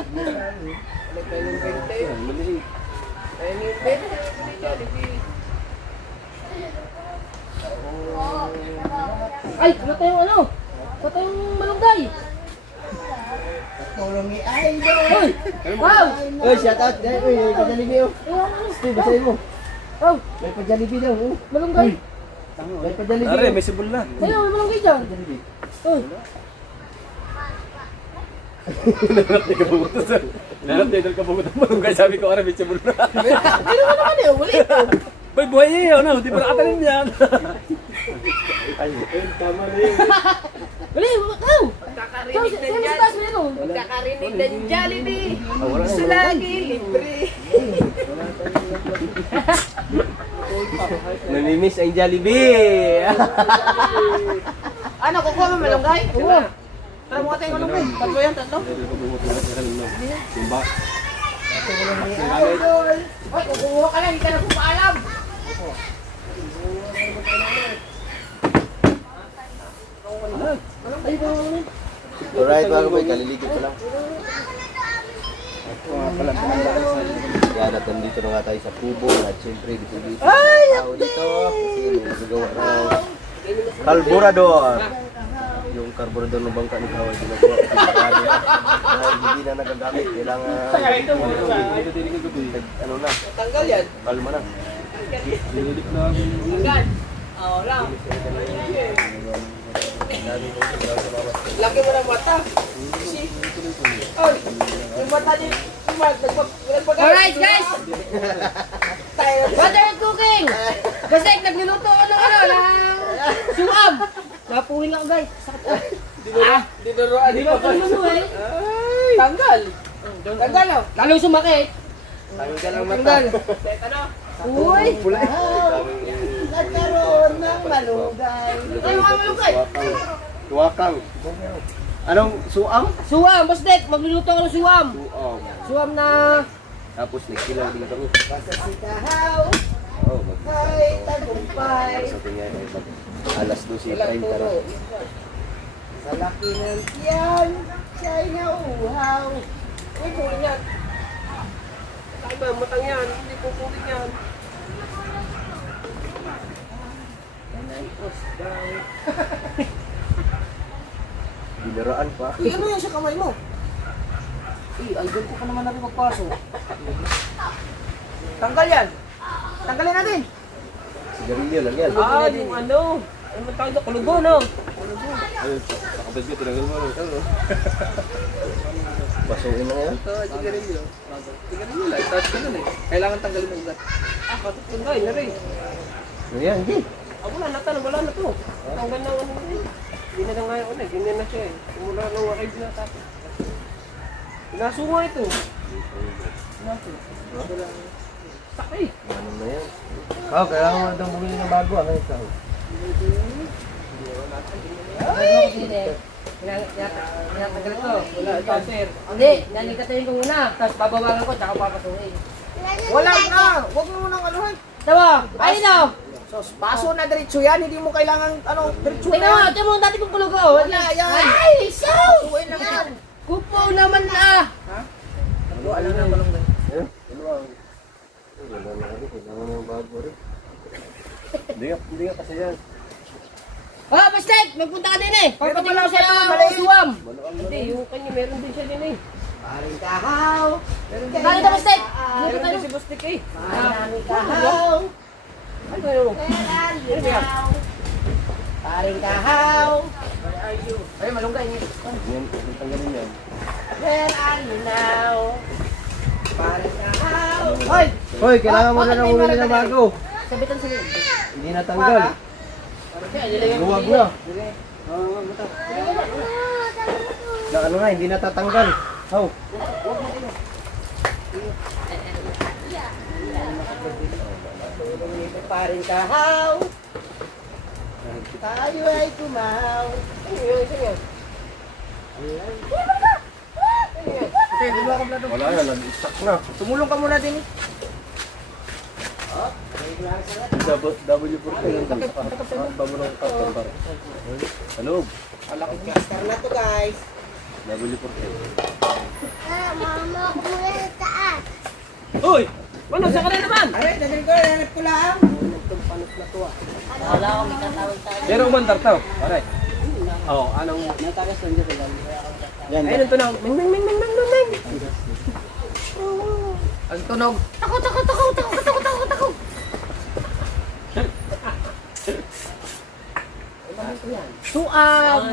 Ay, ano tayong ano? Ano tayong malunggay? Tulong ni Idol! Hoy! Wow! Uy, shout out! Uy, may pa-Jollibee oh! Steve, basahin mo! Wow! May pa-Jollibee daw oh! Malunggay! May pa-Jollibee! Are, may sibol na. Ayun, may malunggay dyan. Hoy! Nanap na idol ka pumunta mo. Kaya sabi ko, are, may sibol na. Ano mo naman eh, ulit. Bay, buhay niya yun. Hindi pa nakatalim yan. Bali, wow! Kakarinig na Sino dyan. taas mo yun? Kakarinig na Jollibee. Gusto lagi, libre. Namimiss ang Jollibee! Ano, kukuha mo malunggay? Oo. Tara mo tayong malunggay. Tatlo yan, tatlo. Hoy, kukuha ka lang, hindi ka na pumaalam. Alright mga kabay, kaliligo ko lang. Yan at nandito na nga tayo sa Kubo at siyempre dito tao dito kasi may nagagawa ng carburador. yung carburetor ng bangka ni Kaway ginagawa ko sigurado dahil hindi na nagagamit kailangan ano na Tanggal yan. kalma na Tanggal. Oo lang. Laki mo ng mata. Ay, yung mata niya, yung Mark, nagpag- Alright guys! What are you cooking? Kasi nagluluto ako ng suwab. Napuwing ako guys. Sakit ko. Dinuruan Di mo. ba ito eh? Tanggal. Tanggal oh. Lalong sumakit. tanggal ang mata Tanggal. Ano? Uy! Nagkaroon ng malugay. Ay, mga malugay. tuwakang anong suam? Suwam, Bastek. Magluluto ako ng suwam. Suam Suwam na... tapos nagkilaw din kami Basta si Kahaw oh ay tagumpay. sa tingin ay alas 12:30 na Sa laki ng tiyan, siya'y nauuhaw. Uy, kunin yan. Ay ba, matang yan. Hindi ko kunin yan. binaraan pa Uy, ano yan sa kamay mo? Idol ko pa naman natin magpaso. Tanggal yan. Tanggalin natin. sigarilyo lang yan Yung ano. Ano man tawag doon? Kulubo, no? ayun kapatid ko tinagal mo basuin na yan Sigarilyo. Sigarilyo lang. Tapos ganun eh. Kailangan tanggalin mo ugat. Patutungay na rin. yan hindi Wala na to. Wala na to. Tanggal na ano na rin. Hindi na ngayon ulit. Hindi na siya eh. Simula nung archive na tapos. Nasunga ito. Sakay. ano na yan kailangan mo daw bumili ng bago ikaw Tinatagal ko. Wala ito, sir. Hindi, naligatayin ko muna. Tapos babawangan ko, tsaka papasukin. Wala na. Huwag mo nang anuhan. Tawa! Ayun o! Sos, baso na diretso yan. Hindi mo kailangan, diretso na Tingnan mo, yan. tingnan mo, dati kong kulog o. Wala yan. Ay, so! Suwin na yan. Kupo naman ah! Wala na malunggay. wala na rin kailangan mo ng bago rin hindi nga kasi yan Ah, Bastek! Magpunta ka din eh! Pero Papatingin wala ko sa'yo pa, ang maliit. suwam! Hindi, yung kanya meron din siya din eh. Paring Kahaw, Dali na, Bastek! Meron din si Bustik eh. paring Kahaw, Ano yun? paring Kahaw, Ay, malunggay niya. yan tanggalin yan where are you now? Paring Kahaw. Hoy! hoy kailangan mo na ng bumili ng bago Sabitan sa iyo. hindi natanggal luwag na na ano nga hindi natatanggal oh Paring Kahaw, tayo ay kumaw. wala na nag-stuck na Tumulong ka muna din eh. W4 yung bago ng kapal sa loob Caster na to guys. W4 Mama, kumula sa taas. Uy! Ano, sa kanila naman? Aray, dadali ko, nanap ko lang. Wala akong itatawag sa akin. Pero umantar tao. Aray. Oo, anong... yan Ayun ang tunog. Ming, ming, ming, ming, ming, ming, ming. Ang tunog. Tako, tako, tako, tako, tako, tako, tako! Suam!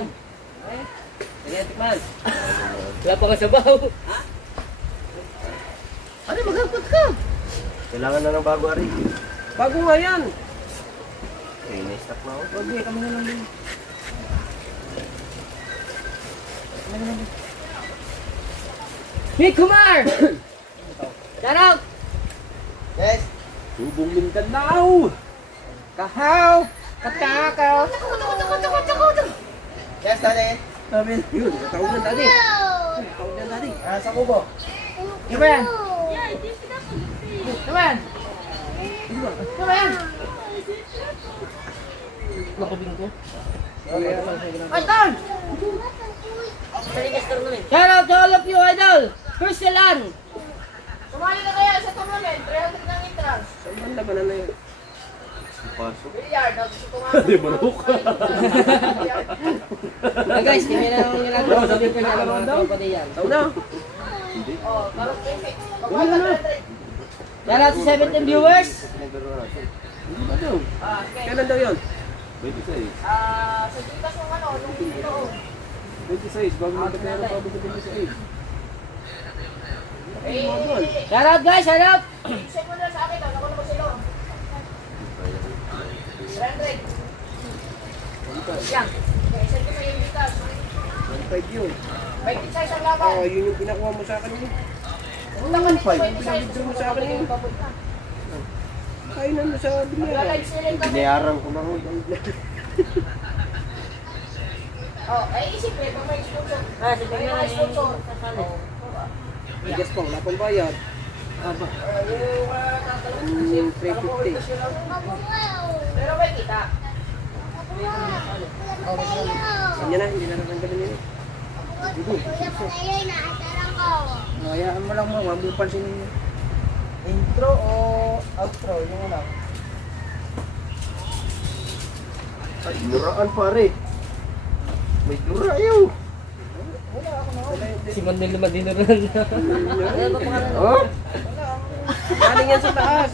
Sige, tikman. Wala pa ka sabaw. Ano, magagpag ka? kailangan na ng bago ari Bago nga yan. na-stuck na ako Huwag niya kami na lang din. Hey, Kumar! Shout out! Yes. Subong Mindanao. Kahaw. Katakaw. Yes, daddy. Sabi yun, tawag na dati. Tawag na dati. Sa kubo. Ano ba yan? Ano ba yan? Ano ba yan? Nakubing ko. Ay, Ton! Shout out to all of you, idol! Herselan! Sumali na kaya sa tournament. 300 ng entrance. Saan ba na yun? pasok Billiard. Gusto ko nga. di manok Guys, tingnan na ang ginagawa sa Bicol sa mga tropa diyan. Tao na. Shout out sa 17 viewers. Kailan daw yun? 26. 26, bago magkakaya pa sa 26. Shout out guys, shout out. Five yun. Oo, yun yung pinakuha mo sa akin yun. Pinabidyo mo sa akin yun. Kainan mo sa binera. Binayaran ko na rin. Bigas pa, wala pang bayad. Aba. 350. Hindi na natanggalin yun. Kuya, palayoy na atarang ko. Hayaan mo lang mo, huwag mo pansinin yun. Intro o outro? Yung ano? Ay, duraan pare. May dura yun. Si Manuel Lumadino rin. Oh? Galing yan sa taas.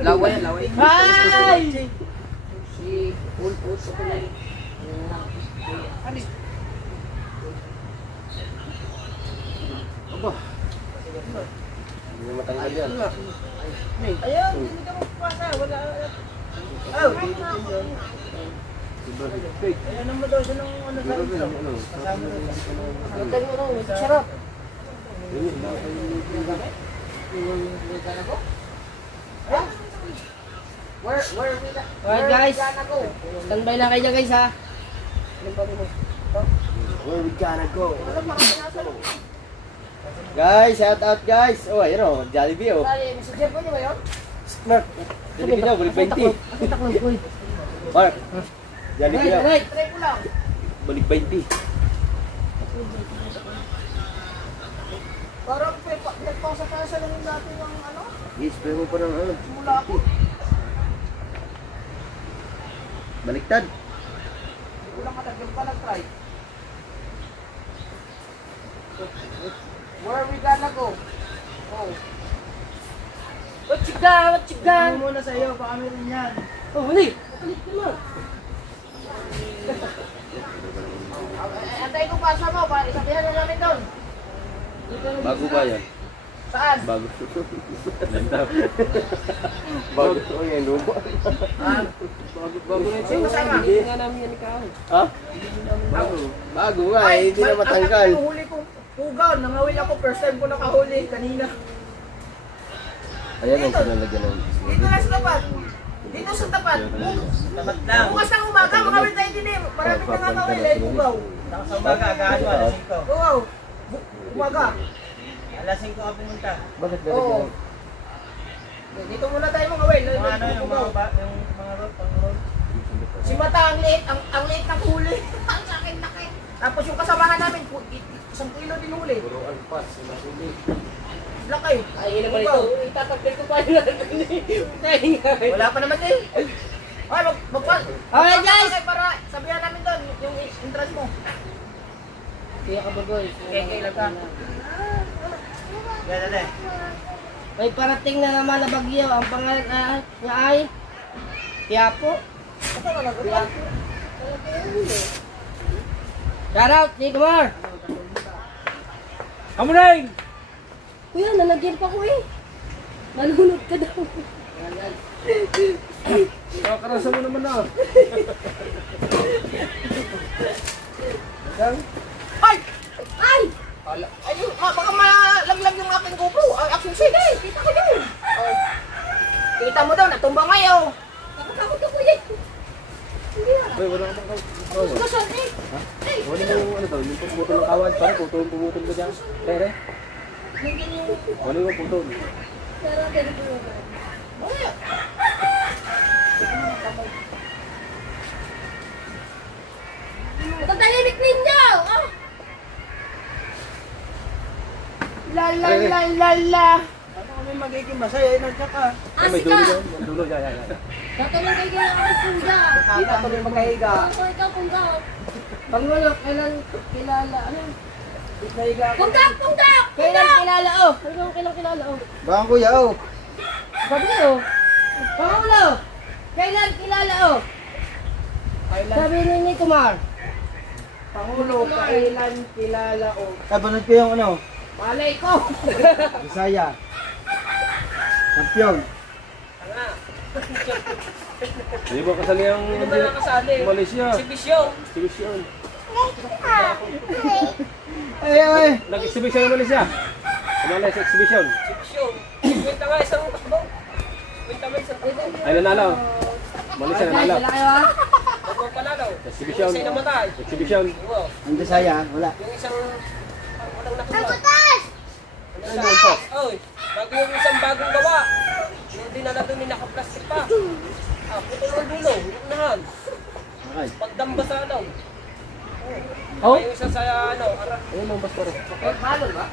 Laway, laway. Hi! Si Ulpos sa tulay. Alis. Aba. Hindi na matanggal yan. Ayun, hindi ka magpasa. Wala. Oh! Ayan naman daw siya ng ano sa intro. Kasama daw siya. Sarap. Alright guys, standby na kayo guys ha. Where we gonna go? Guys, shout out guys. Oh, ayun oh, Jollibee oh. Messenger ko niyo ba yun? Mark, Jollibee daw, balik 20. Mark, Jollibee daw, Right. balik 20. Parang nagpasa-pasa lang natin yung ano? I-spray mo pa ng ano. Mula ako. Baliktad. Ulang matagal pa nag-try. Where we gonna go? Oh. What you got? What you got? Ano muna sa'yo, baka meron yan. Oh, huli. Huli naman. Antayin ko pasa mo, isabihan na namin doon. Bago ba yan? Saan? Bago. Bago. Oh, yan, luma. Bago na Sino kasama? Hindi nga namin yan ikaw. Ha? Bago. Bago nga, eh, hindi na matanggal. Ang huli kong pugaw, nangawil ako, first time ko nakahuli kanina. Ayan ang pinalagyan ng Dito lang sa tapat. Dito sa tapat. Tapat lang. Bukas ng umaga, makawil tayo din eh. Maraming nangangawil eh, pugaw. Sa umaga, agahan mo, alas 5. Pugaw. Umaga. Alas 5 ka pumunta. Bakit Oo. nalagyan? Dito muna tayo makawil. Yung ano, yung mga road, pang road. Si Mata ang liit, ang liit ng huli. Ang laki-laki. Tapos yung kasamahan namin, 1 kilo din huli. Puro alpas, sinasuli. Laki. Ay, ina ba ito? Itatagpil ko pa yun. Kaya nga. Wala pa naman eh. Ay, magpas. Alright, guys. Para sabihan namin doon, yung entrance mo. Kaya ka ba guys? Okay, lang ka. Yan, yan. May parating na naman na bagyo. Ang pangalan niya ay Quiapo. Shout out, Nico Mar. Kamuning! Kuya, nalagyan pa ko eh. Nalunod ka daw. Kakarasan mo naman na. Ay! Ay! Ayun, baka malaglag yung aking GoPro. Ay, action sige, kita ko yun. Oh. Kita mo daw, natumba ngayon. Nakakabot ka kuya. Uy, wala ka bang kawad? Gusto eh. Wala mo ano daw, yung puputol ng kawad, parang puputol ko dyan. Pere? Wala yung puputol. Tatahimik ninyo! Oh. La la la la la. magiging masaya, nandiyan ka. May dulo yan. May dulo. Yan. Tatulong kayo kaya ako kuya. Hindi na tuloy magkahiga. Ako ikaw, punta. Pag wala, kailan kilala, ano? Magkahiga ako. Punta! Kailan kilala, oh? Kailan kilala, oh. Baka kuya, oh. Sabi niyo, Pangulo, kailan kilala, oh? Sabi ni Kumar. Pangulo, kailan kilala, oh? Kabanod ko yung ano, Malay ko! Bisaya. Kampiyon. Hindi ba kasali ang Hindi ba nakasali? Malaysia? Exhibition. Exhibition. Ay. Nag-exhibition ng Malaysia. Kumala sa exhibition. Exhibition. Kwenta nga isang takbo. Kwenta nga isang takbo. Ay, nanalo. Malaysia nanalo. Wala kayo, ha? Huwag pala daw. Exhibition. Isa namatay. Exhibition. Wow. Ang Bisaya, wala. Yung isang walang nakuha. Butas! Oy, bago yung isang bagong gawa. Yung dinala doon yung naka-plastic pa. Putol ang dulo, yung unahan. Okay. Pagdamba sa ano. Oh? Yung isa sa ano, Ayun ang basta rin. Balon ba?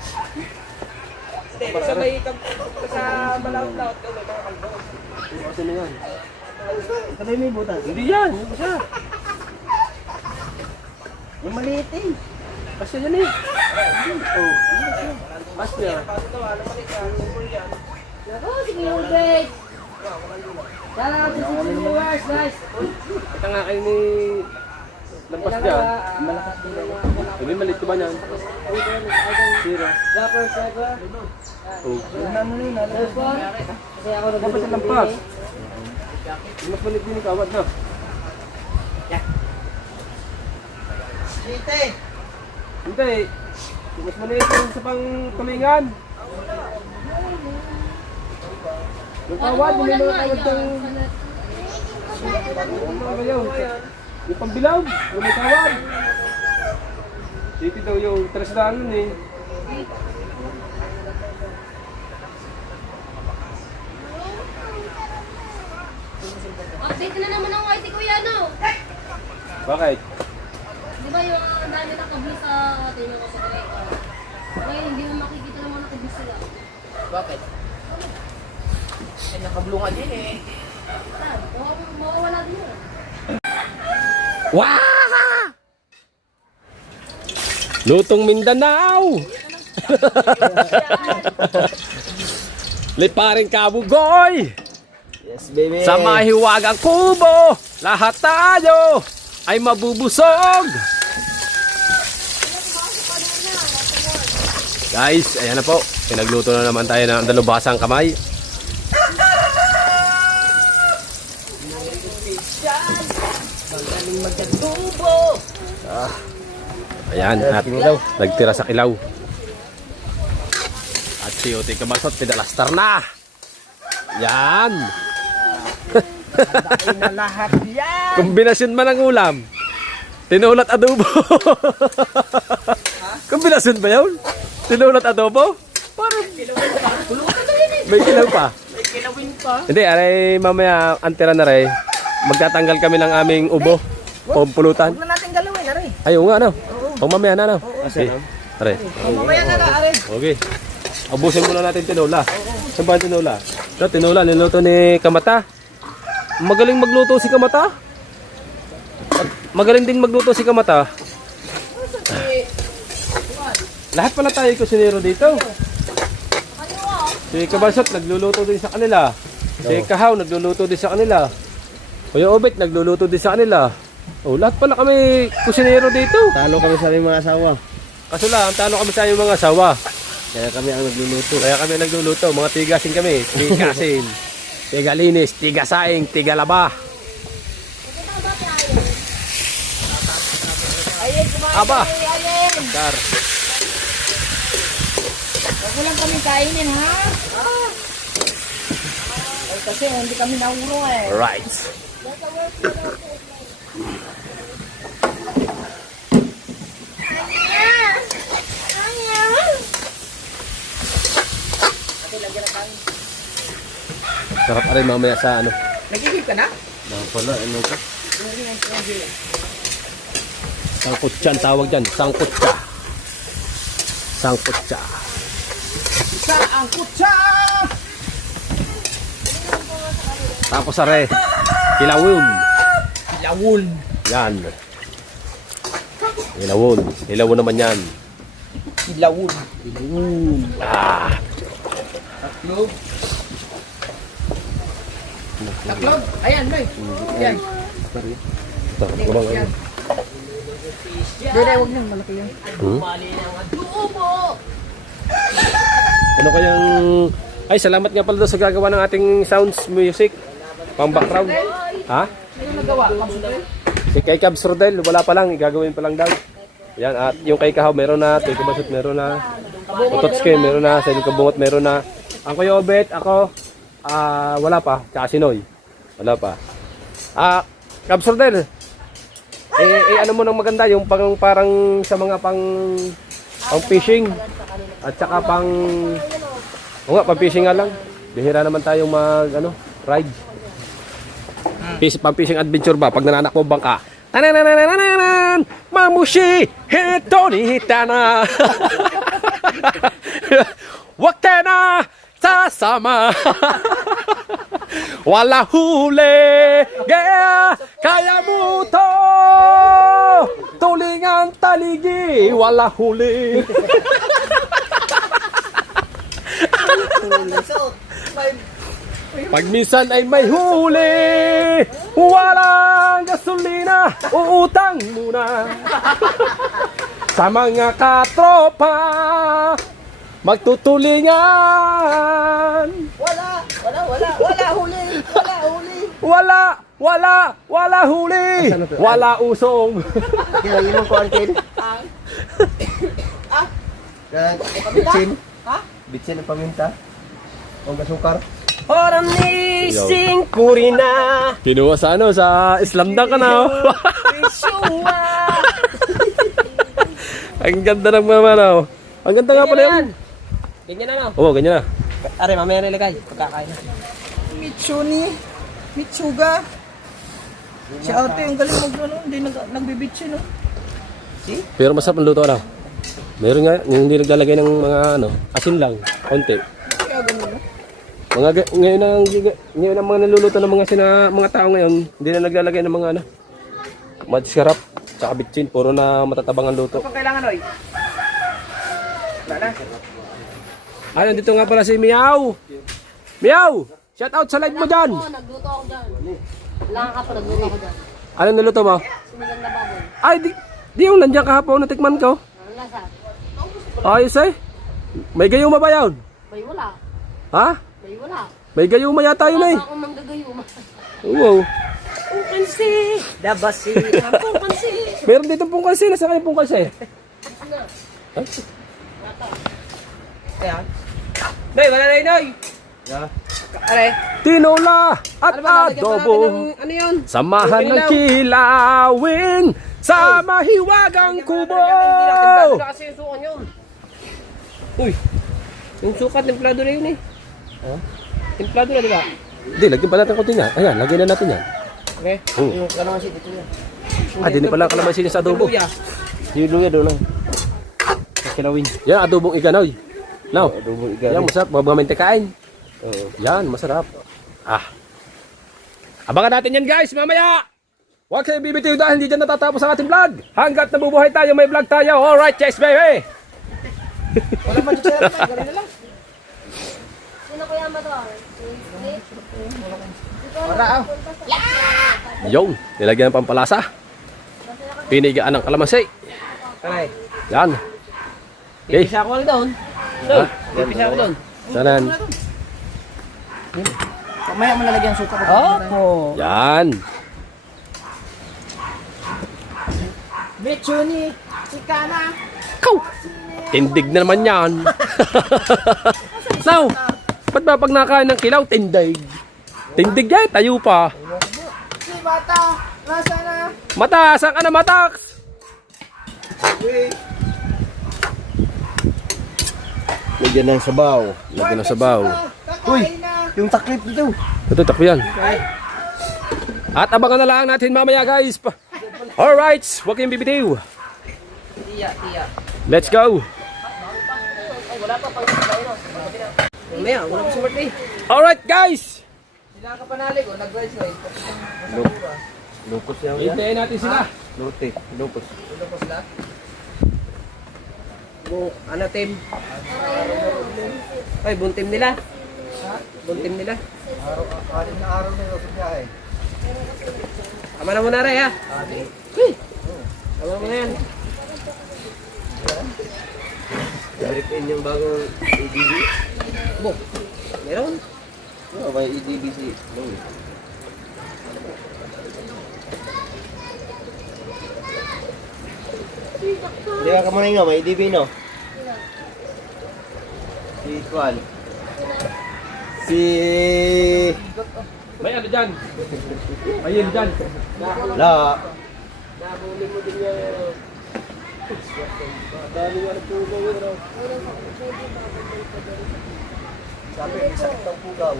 Hindi, sa may sa malawt-lawt doon, may mga kalbo. Ano kasi na yan? Sabay may butas. Hindi yan. Yung basta. Yung maliit eh. Basta yan eh. Oh. Basta yan. Bago gawa, alam mo yan, umul yan. Naku, sige yung break. Shout out to the viewers, guys. Ito nga kayo ni lampas dyan. Malakas din ako. Hindi malit ba niyan? Zero. Rapper, Sega. Oh. Ano na yun, alam mo. Kasi ako Dapat sa lampas. Mas malit din yung kawad na. Site. Hindi. Mas maliit yung sa pang kamingan. Yung kawad, yung may mga kawad kang... Yung pambilog, yung may kawad. Dito daw yung 3 daan nun eh. Update na naman ang IT kuya, no? Bakit? Di ba yung ang dami nakabli sa atin yung kapag-reka? Ngayon, hindi mo makikita naman nakabli sila. Bakit? Ay, nakablungan din eh. Mawawala din yun. Wow! Lutong Mindanao! Liparing kabugoy! Yes, baby. Sa mahiwagang kubo, lahat tayo ay mabubusog! Guys, ayan na po. Pinagluto na naman tayo ng dalubhasang kamay. Ayan, at nagtira sa kilaw. At si Ote Kabasot, pinalastar na. Yan. Na lahat yan. Kombinasyon man ng ulam. Tinulat adobo. Kombinasyon ba yun? Tinulat adobo? Parang may kilaw pa. May kilawin pa. Hindi, aray mamaya antira na rin. Magtatanggal kami ng aming ubo. O pulutan. Huwag na natin galawin, aray. Ayaw nga, ano? O mamaya na, ano? Okay. Aray. Mamaya na na, aray. Okay. Abusin muna natin tinola. Saan ba ang tinola? Ito, tinola. Niluto ni Kamata. Magaling magluto si Kamata. At magaling din magluto si Kamata. Lahat pala tayo kusinero dito. Si Kabasot nagluluto din sa kanila. Si Kahaw nagluluto din sa kanila. Kuya Obet nagluluto din sa kanila. Oh, lahat pala kami kusinero dito. Talo kami sa aming mga asawa. Kaso lang, talo kami sa aming mga asawa. Kaya kami ang nagluluto. Kaya kami nagluluto, mga tigasin kami. Tigasin, tigalinis, tigasaing, tigalaba. Ayun, kumain Aba. kami, ayun. Dar. Huwag mo lang kami kainin, ha? Ay, kasi hindi kami naurong eh. Right. Sarap pa rin mamaya sa ano. Nagigib ka na? Pala, ano ka? Sangkutsa ang tawag dyan. Sangkutsa. Sangkutsa. Sa ang kutsa! Tapos are, kilawon. Lawon. Yan. Kilawon. Kilawon naman yan. Lawon. Ah. Taklog. Ayan, boy. Ayan. Ito, kumang ano. Dede, huwag nang malaki yan. Hmm? Ano kayang... Ay, salamat nga pala doon sa gagawa ng ating sounds music. Pang background. Ha? Ano nagawa? Kamsuday? Si kay Cabs Rodel, wala pa lang, igagawin pa lang daw. Yan, at yung kay Kahaw, meron na. Kay Kabasot, meron na. Utotske, meron na. Sa inyong Kabungot, meron na. Ang Kuya Obet, ako, wala pa. Tsaka si Noy. Wala pa. Cabs Rodel, ano mo nang maganda, yung parang sa mga pang fishing. At saka pang fishing nga lang. Bihira naman tayong ride. Pang fishing adventure ba? Pag nananak mo bangka. Tanananananan! Mamushi! Hito ni Hitana! Wag ka na sasama! Wala huli! Yeah! Kaya mo to! Tulingan taligi! Wala huli! Pag minsan ay may huli, walang gasolina, uutang muna. Sa mga katropa, magtutulingan. Wala huli. Wala huli. Wala usong. Kailangan mo ko antin. Bitsin. Ha? Bitsin ng paminta. O gasukar. Parang nising ko rin na. Kinuha sa sa Islam ka na. Ang ganda ng mamanaw. Ang ganda nga pala yun. Ganyan na no? Oo, ganyan na. Are, mamaya na ilagay. Pagkakain na. Mitsuga. Si ate, yung galing hindi nagbibitsin, no? Pero masarap ang luto na. Meron nga, yung hindi naglalagay ng mga asin lang, konti. Ngayon ang mga naluluto ng mga tao ngayon, hindi na naglalagay ng mga madsarap, tsaka bitchin, puro na matatabang ang luto. Kung kailangan, oy. Wala na. Ay, nandito nga pala si Miao. Miao! Shout out sa live mo dyan! Nagluto ako dyan. Wala ka pa, nagluto ako dyan. Ano niluto mo? Sinigang na baboy. Ay, di yung nandiyan kahapon natikman ko. Ang lasa. Ayos eh. May gayuma ba yun? May wala. Ha? May wala. May gayuma yata yun eh. Wala akong manggagayuma. Wow. Pungkansi! Dabasi! Pungkansi! Meron dito pungkalsi. Nasa kayo pungkalsi? Ayan. Noy, wala na yun, Noy! Are, Tinola at ano ba lalagyan pa natin adobo. ng ano yun? Samahan ng kilawin sa mahiwagang kubo. Hindi natin bago na kasi yung sukan yun. Uy, yung sukat, templado na yun eh. Templado na, di ba? Hindi, lagyan pa natin konti nga. Ayan, lagyan na natin yan. Okay. Yung kalamansi dito yan. Di pala kalamansi niya sa adobo. Luya. Yung luya doon lang. Kilawin. Yan, adobong iganoy. Now, Adobo yan, igari. masarap. Mabamante kain. Oo. Yan, masarap. Abangan natin yan guys, mamaya. Huwag kayo bibitiw dahil hindi dyan natatapos ang ating vlog. Hanggat nabubuhay tayo, may vlog tayo. Alright, Chase baby. Wala man dyan sila. Galing na lang. Sino kaya mo to? Wala, oh. Yung, nilagyan ng pampalasa. Pinigaan ng kalamansi. Aray. Yan. Okay. Pipisa ako lang doon. Ha? Pipisa ako doon. Sanan. Mamaya mo lalagyan ang suka. Opo. Yan. Mitsuni. Chikana. Tindig na naman yan. Now, ba't ba pag nakain ng kilaw, tindig? Tindig yan, tayo pa. Si bata. Nasa na. Mata, saan ka na mataks? Lagyan ng sabaw. Lagyan ng sabaw. Kakain na. Yung takip dito. Ito, takpo yan. At abangan na lang natin mamaya guys. Alright, huwag kayong bibitiw. Tiya. Let's go. Mamaya, wala pa si birthday. Alright guys. Nakakapanalig, oh, nag-rise na. Lupos yan. Hintayin natin sila. Luti. Lupos. Ito po sila. Ano team? Ay, buntim nila. Buntim nila. Anim na araw na yun sa biyahe. Tama na muna rin ha. Tama mo na yan. Verifyin yung bagong EDB. Meron? Oo, may EDB si Louie. Hindi ka muna nga, may EDB no? Si Kwan. Si... May ano dyan? May yun dyan. La. Nabuli mo din yan. Dami nga ng pugaw yun. Sabi, may sakit ng pugaw.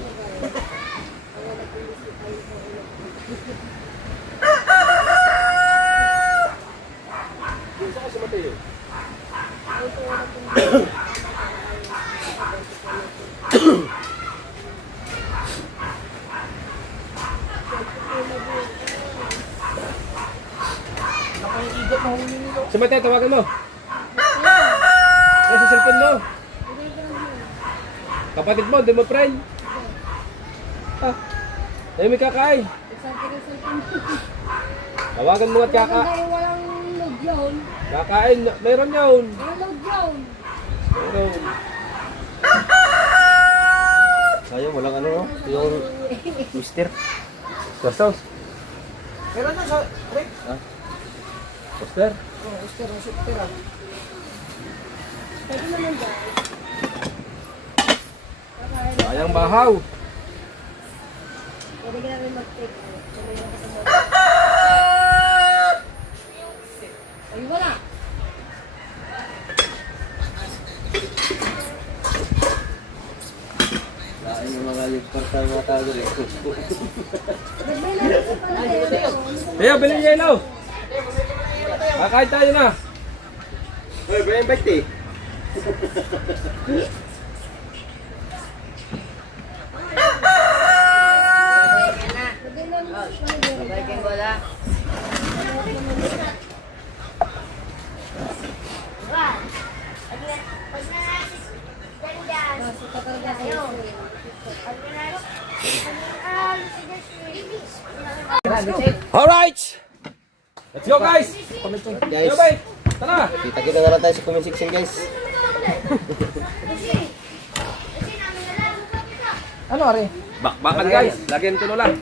Si Mateo, tawagan mo. Yan sa cellphone mo. Kapatid mo, hindi mo friend. Ah, ay may kakain. Tawagan mo at Walang load yun. kakain. Meron yun. Walang load yun. Meron. Ayaw, walang ano, yung mister. Gastos. Meron na sa Rick. Poster. Oh, Mister, ang super ah. Pwede naman ba? Sayang bahaw. Pwede ka namin mag-take. Ayun mo na. Lain yung mga ligparta ng mga tagal eh. Kaya, bilhin niya ilaw. Kakain tayo na. Uy, Brian Bekti. Alright! Let's go guys! Guys, Yo, bye! Tara! kita-kita na lang tayo sa comment section guys. Ano, Ari? Bakbakan guys! Lagyan tulo lang.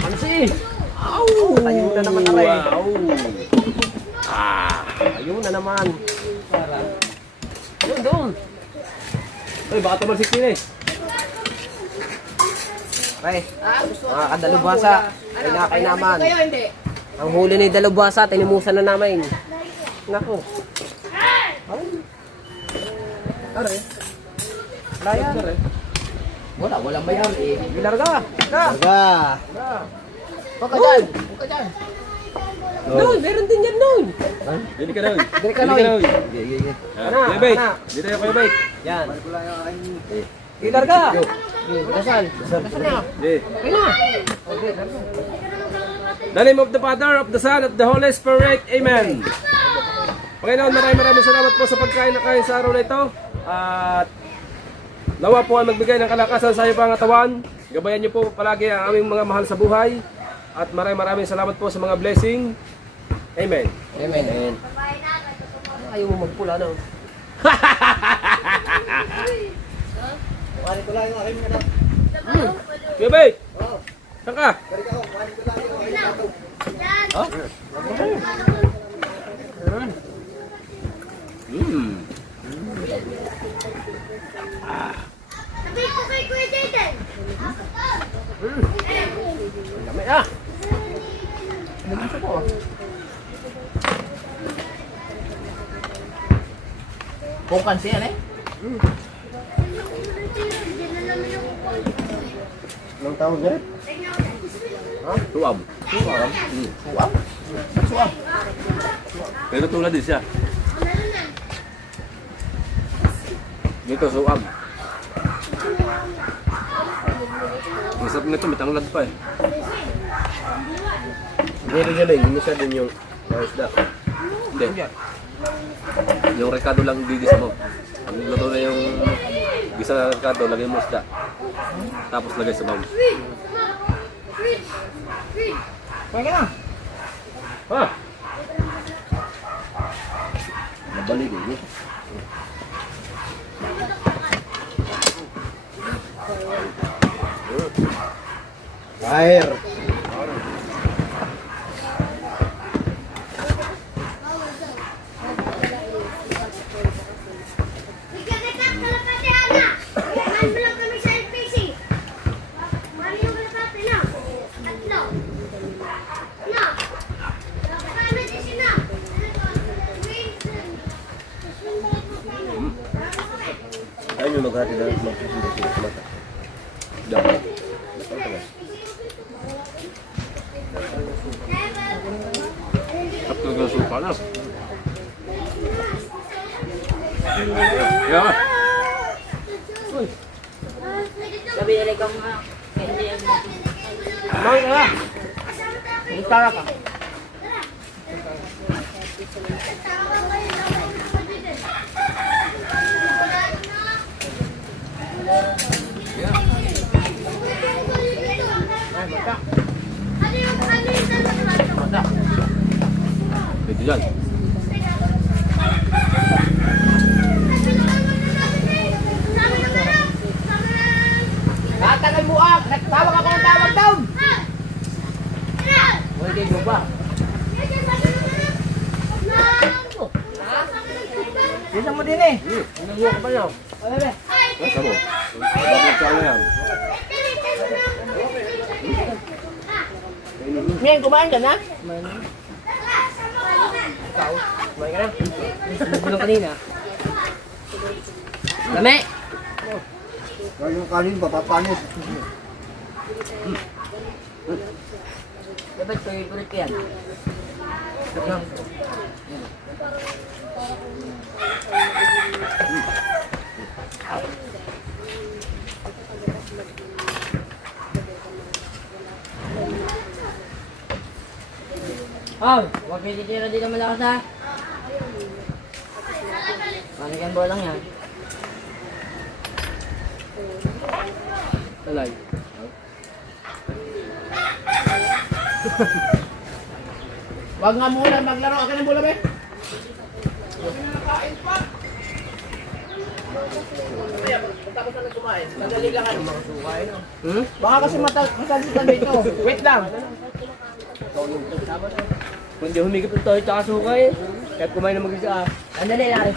Pansi! Tayo na naman na rin. Wow! Ayun na naman. Doon, doon! Uy, baka tumalsik din eh. Pre, Gusto ko. mga kadalubhasa. Pinakay naman. Kayo, hindi. Ang huli ni dalubhasa, tinimusan na namin. Nako. Ari? Wala yan. Wala, walang bayan eh. Bilarga. Baga. Huwag ka dyan. Huwag ka dyan. Noon, meron din yan noon. Dili ka doon. Dili ka, Noy. Ano? Kuya Bait! Ano? Dito tayo Kuya Bait. Yan. Bilarga. Dasal. Dasal na. Di. Okay na. The name of the Father, of the Son, of the Holy Spirit. Amen. Panginoon, maraming salamat po sa pagkain na kain sa araw na ito. At nawa po ay magbigay ng kalakasan sa iyong pangatawan. Gabayan niyo po palagi ang aming mga mahal sa buhay. At maraming salamat po sa mga blessing. Amen. Amen. Ayaw mo magpula na. Kuhanin ko lang yung aking anak. Kuya Bait! Saan ka? Sabi ko kay Kuya Jaden. Dami ah. Bukan siya eh. Anong tawag niya? Tuwab. Pero tulad din siya. Dito, suwab. Ang sarap nito, may tanglad pa eh. Hindi rin yan eh, ginisa din yung mga isda. Hindi. Yung rekado lang gigisa mo. Pag luto na yung gisa na rekado, lagay mo isda. Tapos lagay sa bawang. Kumain ka na. Ha? Nabalik eh. Fire! Ikaw kalapati, Ana. Kailan mo lang kami sa LPC? Mami yung kalapati na. Tatlo. Na. Kami din sila. Ayun yung maghati na magsusunod sila sa mata. Dapat. At talagang supa na. Yeah. Sabi nila ikaw nga. Hindi yan. Kumain ka na. Magtara ka. Pwede dyan. Natagal mo ah. Nagtawag ako ng tawag down. Pwede mo ba? Bisa mo din eh. Nangyok ka pa niyo. Ano ba? Basta mo. Dapat sana yan. Miyan, kumain ka na? Kumain ka na. Subukan lang kanina. Dami! Kaya yung kanin, papapanis. Dapat kulit ko yan. Oh, huwag kayo titira dito malakas ha. Manigan bola lang yan. Alay. Wag nga muna maglaro. Akin ang bola, be. Pagkatapos na kumain, madali lang ano. Baka kasi matalsikan dito. Wait lang. Kung di humigip ng toyo tsaka sukay, kahit kumain na mag-isa. Andali lang.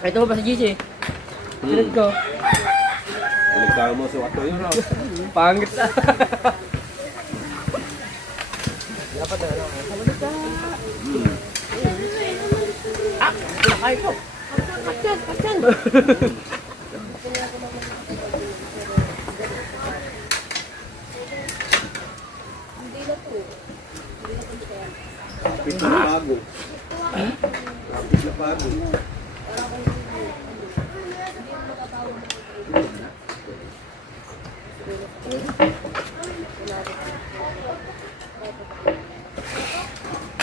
Ito ko pa sa GC. Sunod ko. Pinagtama mo sa wato yun. Pangit na. Pinakain ko. Atyan. Kapit na bago. Kapit na bago.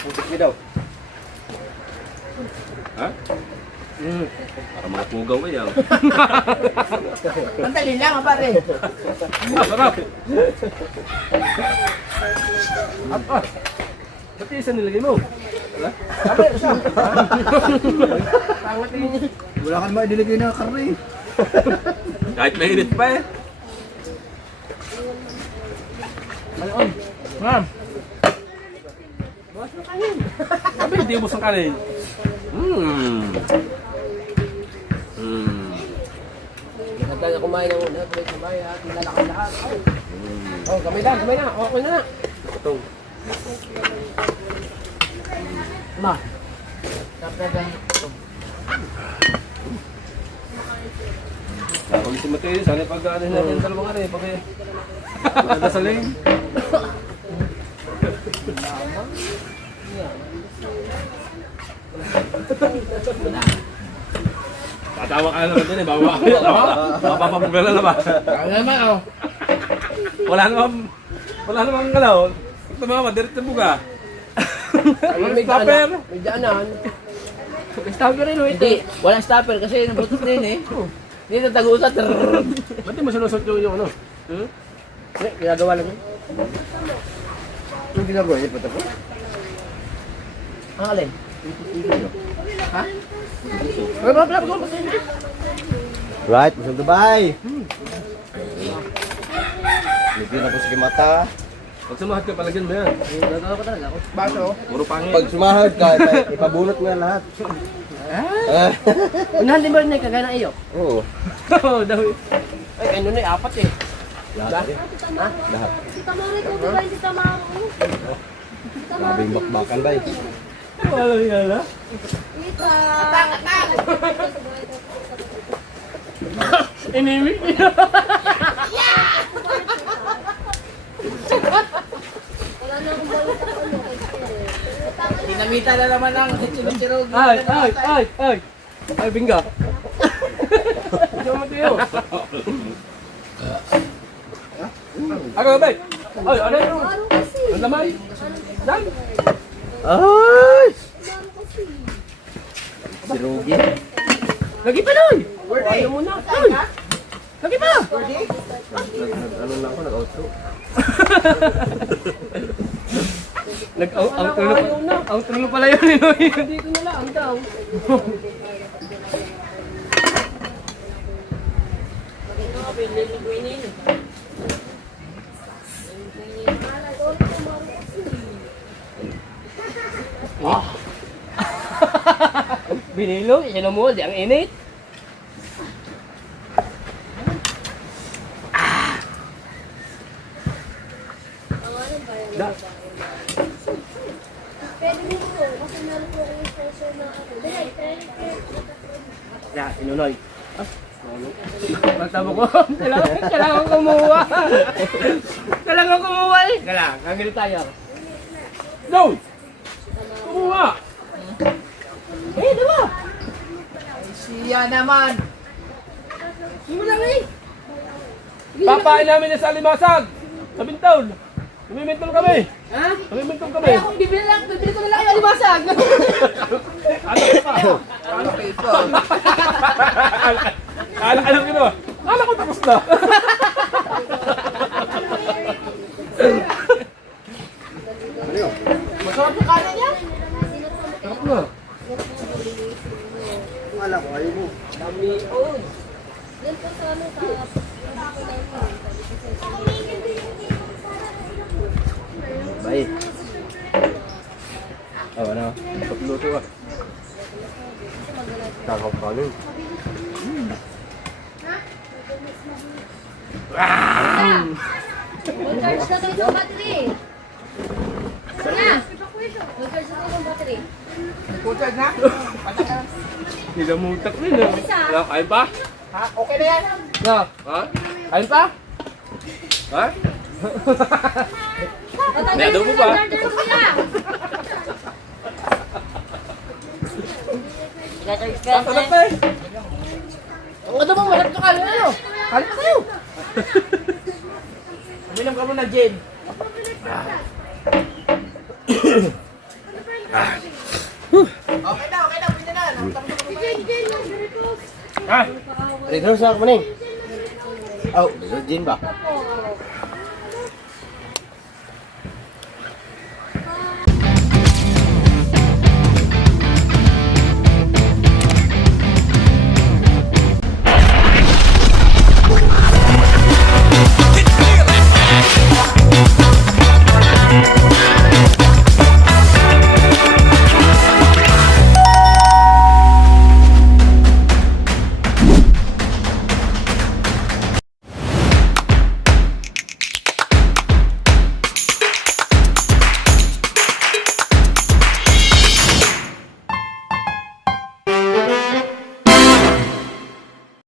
Putik niyo daw. Ha? Para mga pugaw eh. Madali lang, pare. Sarap! Ba't yung isa nilagay mo? Wala? Sabi, isa. Wala ka naman idiligay na karne. Kahit mainit pa eh. Ma'am. Sabi, hindi ubos ang kanin. Hanggang na kumain ng una, tuloy kumain at malalakad lahat. Oh, kamay na. Okay na. Ito. Ma. Tapos Kung si Mateo, sana pag-ano natin sa dalawang ari. Pag-dasalin. Tatawa ka na naman din eh, bawa ka na naman. Mapapapagala na ba? Ano naman, oh. Wala namang galaw. Tumama, diretso mo ka. May Stopper. daanan. May daanan. May stopper rin, wait. Hindi, walang stopper kasi nabutot na yun eh. Hindi natagusan. Ba't di mo sinusot yung ano? Ginagawa lang yun. Yung ginagawa niya pa tapos? Ang alin? Ha? Right, masang Dubai. Lagyan na po sa mata. Pag sumahad ka, palagyan mo yan. Gagawa ko talaga ako. Baso. Puro pangit. Pag sumahad ka, ipabunot mo yan lahat. Unahan din ba rin na kagaya ng iyo? Oo. Oo, daw. Ay, ano na eh, apat eh. Lahat. Lahat. Si Tamara ko, di ba? Si Tamara ko. Mabing bakbakan ba eh. Wala yan ha? Tita. Inimik niya. Wala na akong balik sa ano. Dinamita na naman ang chirog. Ay! Ay, bingga. Diyan mo tayo. Ako ba? Ay, ano yun? Ano kasi? Ang laman? Dan? Ay! Ano kasi? Si Rugi. Lagi pa nun! Ayaw mo na. Lagi pa! Ano na ako, nag-outro. Outro pala yun. Hindi ko na lang daw. Binilo, sinumod, ang init. Pwede mo po, kasi meron po akong sponsor na ano. Ya, sinunoy. Pagtabo ko, kailangan kumuha. Kailangan kumuha eh. Kailangan, kagili tayo. No! Kumuha! Eh, diba? Siya naman. Hindi mo lang eh. Papain namin niya sa limasag! Sa Bintol! Namimintol kami! Ha? Namimintol kami! Kaya kung bibili ko na lang yung alibasag. Ano pa? Ano kayo? Alam ko na. Alam ko tapos na. Masarap yung kanin niya? Sarap na. Wala ko, ayaw mo. Yan po sa ano, sa Bye. Oh, ano? Pagluto ah. Kakapanin. full charge na to yung battery. Sige. Full charge na to yung battery. Puchad na? Nilamutak rin ah. Isa. Kain pa? Ha? Okay na yan? Ha? Kain pa? Ha? May adobo ba? Charger mo kuya. Sarap pa eh. Ang ano mo, malap ka kanin na yun. Kanin pa kayo. Uminom ka muna, Jen. Okay na, pwede na. Ha? Ito sa ako maning. Oh, Jin ba?